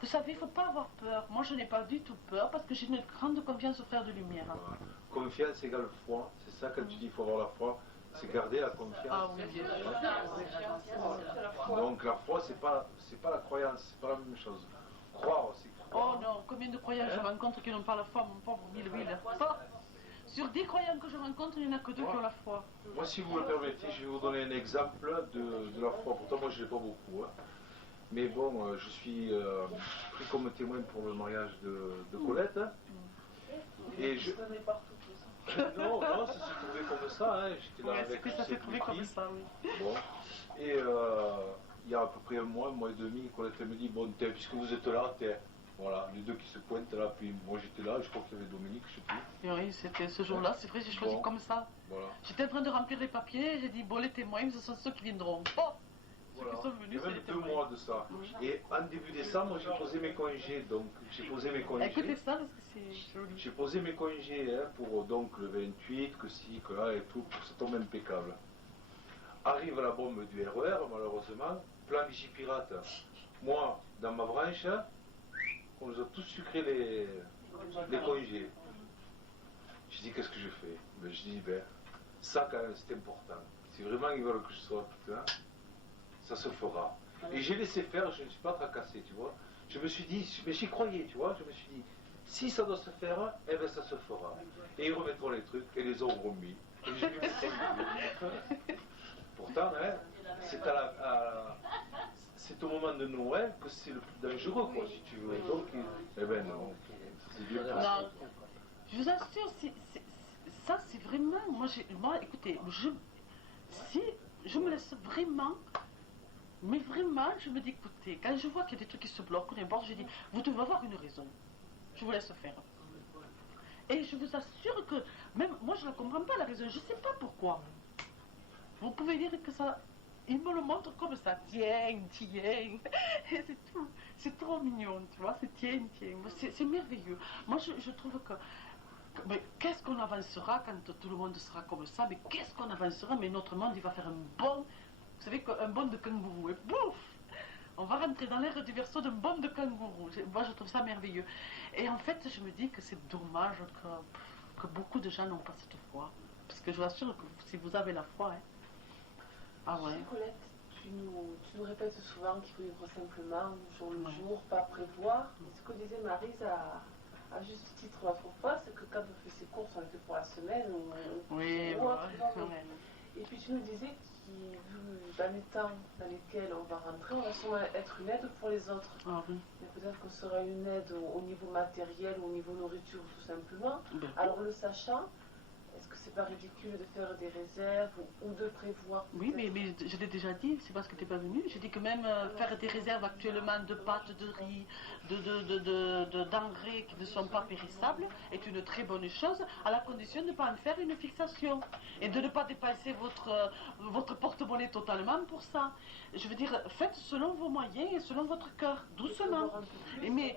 Vous savez, il ne faut pas avoir peur. Moi, je n'ai pas du tout peur parce que j'ai une grande confiance au frère de lumière. Voilà. Confiance égale foi. C'est ça quand tu dis qu'il faut avoir la foi. C'est garder la confiance. Ah oui, bien sûr. Donc la foi, c'est pas la croyance, c'est pas la même chose. Croire aussi. Oh non, combien de croyants je rencontre qui n'ont pas la foi, mon pauvre Will. Sur 10 croyants que je rencontre, il n'y en a que 2 qui ont la foi. Moi, si vous me permettez, je vais vous donner un exemple de la foi. Pourtant, moi, je ne l'ai pas beaucoup. Hein. Mais bon, je suis pris comme témoin pour le mariage de Colette. Hein. Et je... non, ça s'est trouvé comme ça. Hein. J'étais là avec ça s'est trouvé comme ça, oui. Bon. Et il y a à peu près un mois et demi, Colette me dit, bon, puisque vous êtes là, voilà, les deux qui se pointent là, puis moi j'étais là, je crois qu'il y avait Dominique, je sais plus. Et oui, c'était ce jour-là, c'est vrai, j'ai choisi Bon. comme ça. Voilà. J'étais en train de remplir les papiers, j'ai dit, bon, les témoins, ce sont ceux qui viendront. Oh, Voilà. ceux qui sont Il y venus, a c'est même les 2 témoins. mois de ça. Oui. Et en début décembre, j'ai posé mes congés, donc j'ai posé mes congés. Écoutez ça, parce que c'est joli. J'ai posé mes congés hein, pour donc le 28, que si, que là et tout, pour que ça tombe impeccable. Arrive la bombe du RER, malheureusement, plan Vigipirate. Moi, dans ma branche, on nous a tous sucré les congés. Je dis, qu'est-ce que je fais? Ben, je dis, ben, ça quand même, c'est important. Si vraiment ils veulent que je sois putain, ça se fera. Et j'ai laissé faire, je ne suis pas tracassé, tu vois. Je me suis dit, mais j'y croyais, tu vois. Je me suis dit, si ça doit se faire, eh ben ça se fera. Et ils remettront les trucs et les ont remis. Et j'ai mis mes congés. Pourtant, hein, c'est au moment de Noël que c'est le plus dangereux, quoi, si tu veux. Donc, eh ben non, c'est Dieu qui a Non, je vous assure, ça c'est vraiment. Moi, écoutez, si je me laisse vraiment. Mais vraiment, je me dis, écoutez, quand je vois qu'il y a des trucs qui se bloquent, n'importe, je dis, vous devez avoir une raison. Je vous laisse faire. Et je vous assure que, même moi, je ne comprends pas la raison, je ne sais pas pourquoi. Vous pouvez dire que ça, il me le montre comme ça, tiens, tiens. Et c'est tout, c'est trop mignon, tu vois, c'est tiens, tiens. C'est merveilleux. Moi, je trouve que, mais qu'est-ce qu'on avancera quand tout le monde sera comme ça, mais qu'est-ce qu'on avancera, mais notre monde, il va faire un bond. Vous savez qu'un bond de kangourou, et bouf, on va rentrer dans l'ère du verso d'un bond de kangourou. Moi, je trouve ça merveilleux. Et en fait, je me dis que c'est dommage que beaucoup de gens n'ont pas cette foi. Parce que je vous assure que si vous avez la foi, hein. Ah ouais. Tu sais, Colette, tu nous répètes souvent qu'il faut vivre simplement, jour le jour, pas prévoir. Et ce que disait Maryse à juste titre l'autre fois, c'est que quand on fait ses courses, on les fait pour la semaine ou Oui, ou autre, ouais, ouais. Et puis tu nous disais que dans les temps dans lesquels on va rentrer, on va sûrement être une aide pour les autres. Ah oui. Mais peut-être qu'on sera une aide au niveau matériel, au niveau nourriture, tout simplement. Ben, Alors le sachant, est-ce que c'est pas ridicule de faire des réserves ou de prévoir? oui, mais je l'ai déjà dit, c'est parce que tu n'es pas venu. J'ai dit que même faire des réserves actuellement de pâtes, de riz, de denrées qui ne sont pas périssables est une très bonne chose, à la condition de ne pas en faire une fixation et de ne pas dépenser votre porte-monnaie totalement pour ça. Je veux dire, faites selon vos moyens et selon votre cœur, doucement. Mais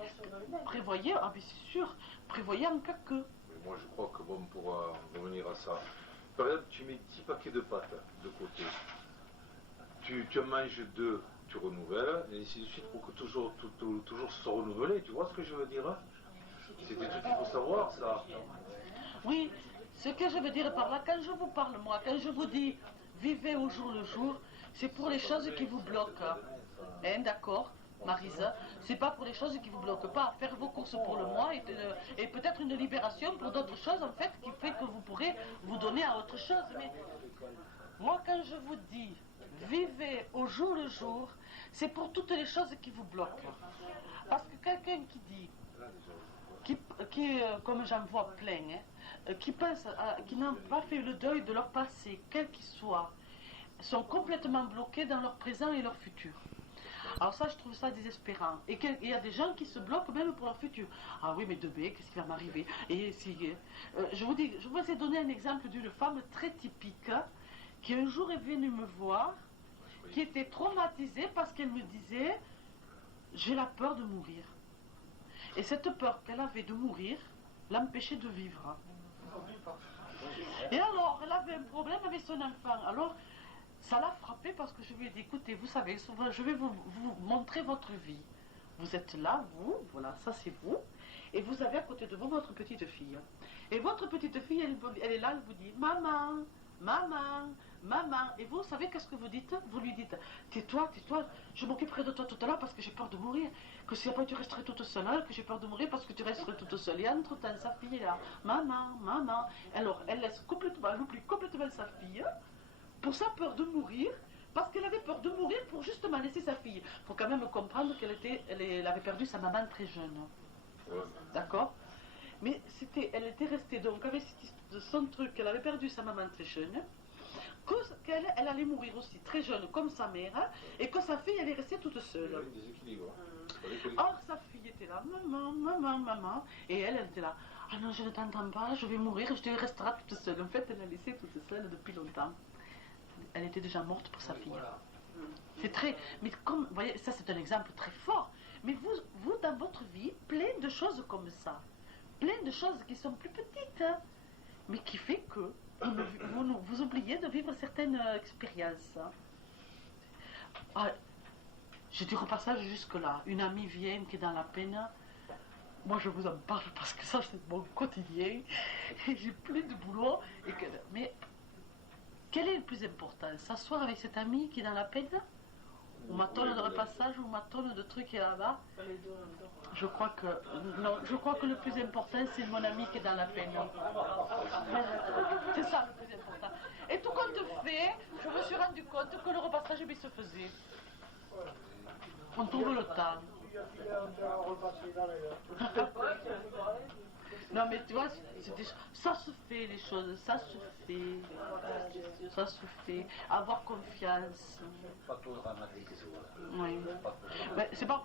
prévoyez, ah mais c'est sûr, prévoyez en cas que. Mais moi, je crois que bon, pour revenir à ça, par exemple, tu mets 10 paquets de pâtes de côté. Tu en manges 2, tu renouvelles, et ainsi de suite, pour que toujours se renouveler. Tu vois ce que je veux dire? C'est des trucs qu'il faut savoir, ça. Oui, ce que je veux dire par là, quand je vous parle, moi, quand je vous dis vivez au jour le jour, c'est pour les choses qui vous bloquent. Hein, d'accord, Marisa? C'est pas pour les choses qui vous bloquent pas. Faire vos courses pour le mois et peut-être une libération pour d'autres choses, en fait, qui fait que vous pourrez vous donner à autre chose. Mais moi, quand je vous dis vivez au jour le jour, c'est pour toutes les choses qui vous bloquent. Parce que quelqu'un qui dit, comme j'en vois plein, hein, qui n'ont pas fait le deuil de leur passé, quel qu'il soit, sont complètement bloqués dans leur présent et leur futur. Alors ça, je trouve ça désespérant. Et il y a des gens qui se bloquent même pour leur futur. Ah oui, mais demain, qu'est-ce qui va m'arriver? Et si, je vous dis, je vous ai donné un exemple d'une femme très typique qui un jour est venue me voir, qui était traumatisée parce qu'elle me disait, j'ai la peur de mourir. Et cette peur qu'elle avait de mourir l'empêchait de vivre. Et alors, elle avait un problème avec son enfant. Alors, ça l'a frappée parce que je lui ai dit, écoutez, vous savez, je vais vous montrer votre vie. Vous êtes là, vous, voilà, ça c'est vous. Et vous avez à côté de vous votre petite fille. Et votre petite fille, elle est là, elle vous dit, maman, maman, maman. Et vous savez qu'est-ce que vous dites? Vous lui dites, tais-toi, tais-toi, je m'occuperai de toi tout à l'heure parce que j'ai peur de mourir. Que si après tu resterais toute seule, que j'ai peur de mourir parce que tu resterais toute seule. Et entre-temps, sa fille est là, maman, maman. Alors, elle oublie complètement sa fille pour sa peur de mourir, parce qu'elle avait peur de mourir pour justement laisser sa fille. Il faut quand même comprendre qu'elle avait perdu sa maman très jeune. Ouais. D'accord? Mais elle était restée donc avec son truc, elle avait perdu sa maman très jeune. qu'elle elle allait mourir aussi très jeune comme sa mère, hein, et que sa fille elle est restée toute Il y seule. a un déséquilibre. Pas d'équilibre. Or sa fille était là, maman, maman, maman, et elle était là, ah non je ne t'entends pas, je vais mourir, je resterai toute seule. En fait elle l'a laissée toute seule depuis longtemps. Elle était déjà morte pour sa fille. Voilà. C'est très, mais comme, vous voyez, ça c'est un exemple très fort. Mais vous dans votre vie, plein de choses comme ça, plein de choses qui sont plus petites, hein, mais qui fait que vous oubliez de vivre certaines expériences. Hein. Ah, j'ai du repassage jusque-là. Une amie vient qui est dans la peine. Moi, je vous en parle parce que ça, c'est mon quotidien. Et j'ai plein de boulot. Mais quel est le plus important? S'asseoir avec cette amie qui est dans la peine? Ou ma tonne de repassage, ou ma tonne de trucs qui est là-bas? Je crois que non, je crois que le plus important, c'est mon ami qui est dans la peine. C'est ça le plus important. Et tout compte fait, je me suis rendu compte que le repassage eh bien, se faisait. On trouve le temps. Non mais tu vois, ça se fait les choses, ça se fait. Ça se fait. Avoir confiance. Pas trop dramatique. Oui. Mais c'est pas.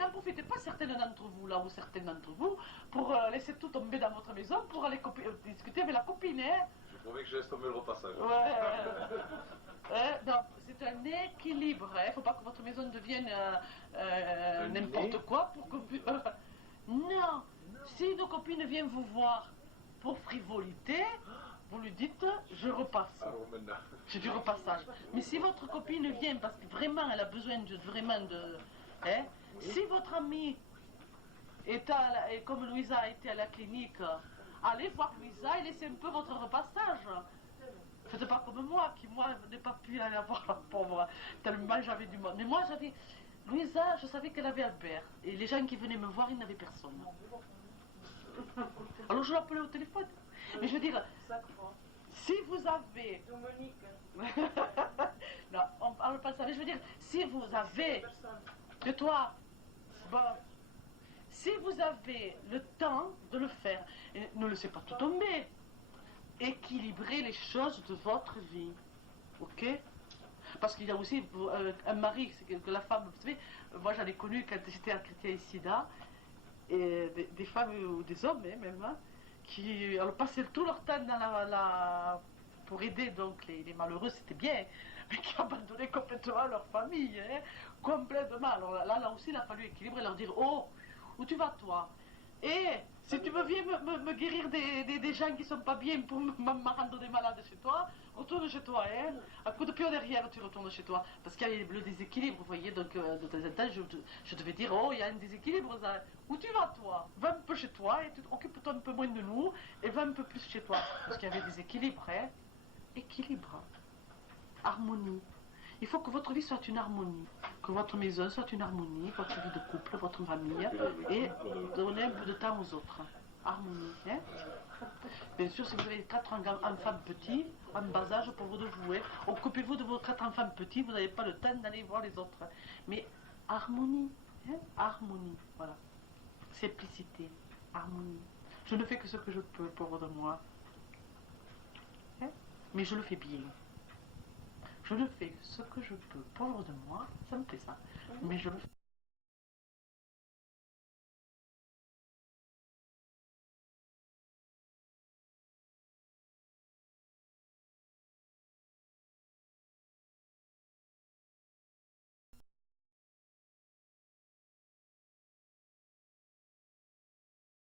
N'en profitez pas certaines d'entre vous là ou certaines d'entre vous pour laisser tout tomber dans votre maison pour aller discuter avec la copine. Hein. Je promets que je laisse tomber le repassage. Ouais. Non, c'est un équilibre. Il ne faut pas que votre maison devienne n'importe quoi pour que. Non. Si une copine vient vous voir pour frivolité, vous lui dites je repasse. Alors maintenant. C'est du repassage. Mais si votre copine vient parce que vraiment elle a besoin de hein, si votre amie est comme Louisa a été à la clinique, allez voir Louisa et laissez un peu votre repassage. Faites pas comme moi, qui moi n'ai pas pu aller voir la pauvre, tellement j'avais du monde. Mais moi j'avais. Louisa, je savais qu'elle avait Albert. Et les gens qui venaient me voir, ils n'avaient personne. Alors je l'appelais au téléphone. Mais je veux dire, si vous avez. Non, on parle pas de ça. Mais je veux dire, si vous avez. Que toi. Bon. Si vous avez le temps de le faire, et ne laissez pas tout tomber. Équilibrez les choses de votre vie. Ok? Parce qu'il y a aussi un mari, c'est que la femme, vous savez, moi j'en ai connu quand j'étais à Chrétien Sida, et des femmes ou des hommes même, hein, qui passaient tout leur temps dans pour aider donc les malheureux, c'était bien, mais qui abandonnaient complètement leur famille, hein, complètement. Alors là aussi il a fallu équilibrer, leur dire, oh, où tu vas toi? Et si tu veux viens me guérir des gens qui sont pas bien pour me rendre des malades chez toi, retourne chez toi, hein. Un coup de pied derrière, tu retournes chez toi. Parce qu'il y a le déséquilibre, vous voyez, donc de temps en temps, je devais dire, oh, il y a un déséquilibre, ça. Où tu vas toi? Va un peu chez toi, et occupe-toi un peu moins de nous, et va un peu plus chez toi. Parce qu'il y avait des équilibres, hein. Équilibre. Harmonie. Il faut que votre vie soit une harmonie, que votre maison soit une harmonie, votre vie de couple, votre famille, et donner un peu de temps aux autres. Harmonie. Hein? Bien sûr, si vous avez 4 enfants petits, en bas âge, pour vous de vous, hein, occupez-vous de vos 4 enfants petits, vous n'avez pas le temps d'aller voir les autres. Mais harmonie, hein? Harmonie, voilà. Simplicité, harmonie. Je ne fais que ce que je peux, pauvre de moi. Hein? Mais je le fais bien. Je ne fais ce que je peux, pauvre de moi, ça me fait ça. Mais je le fais.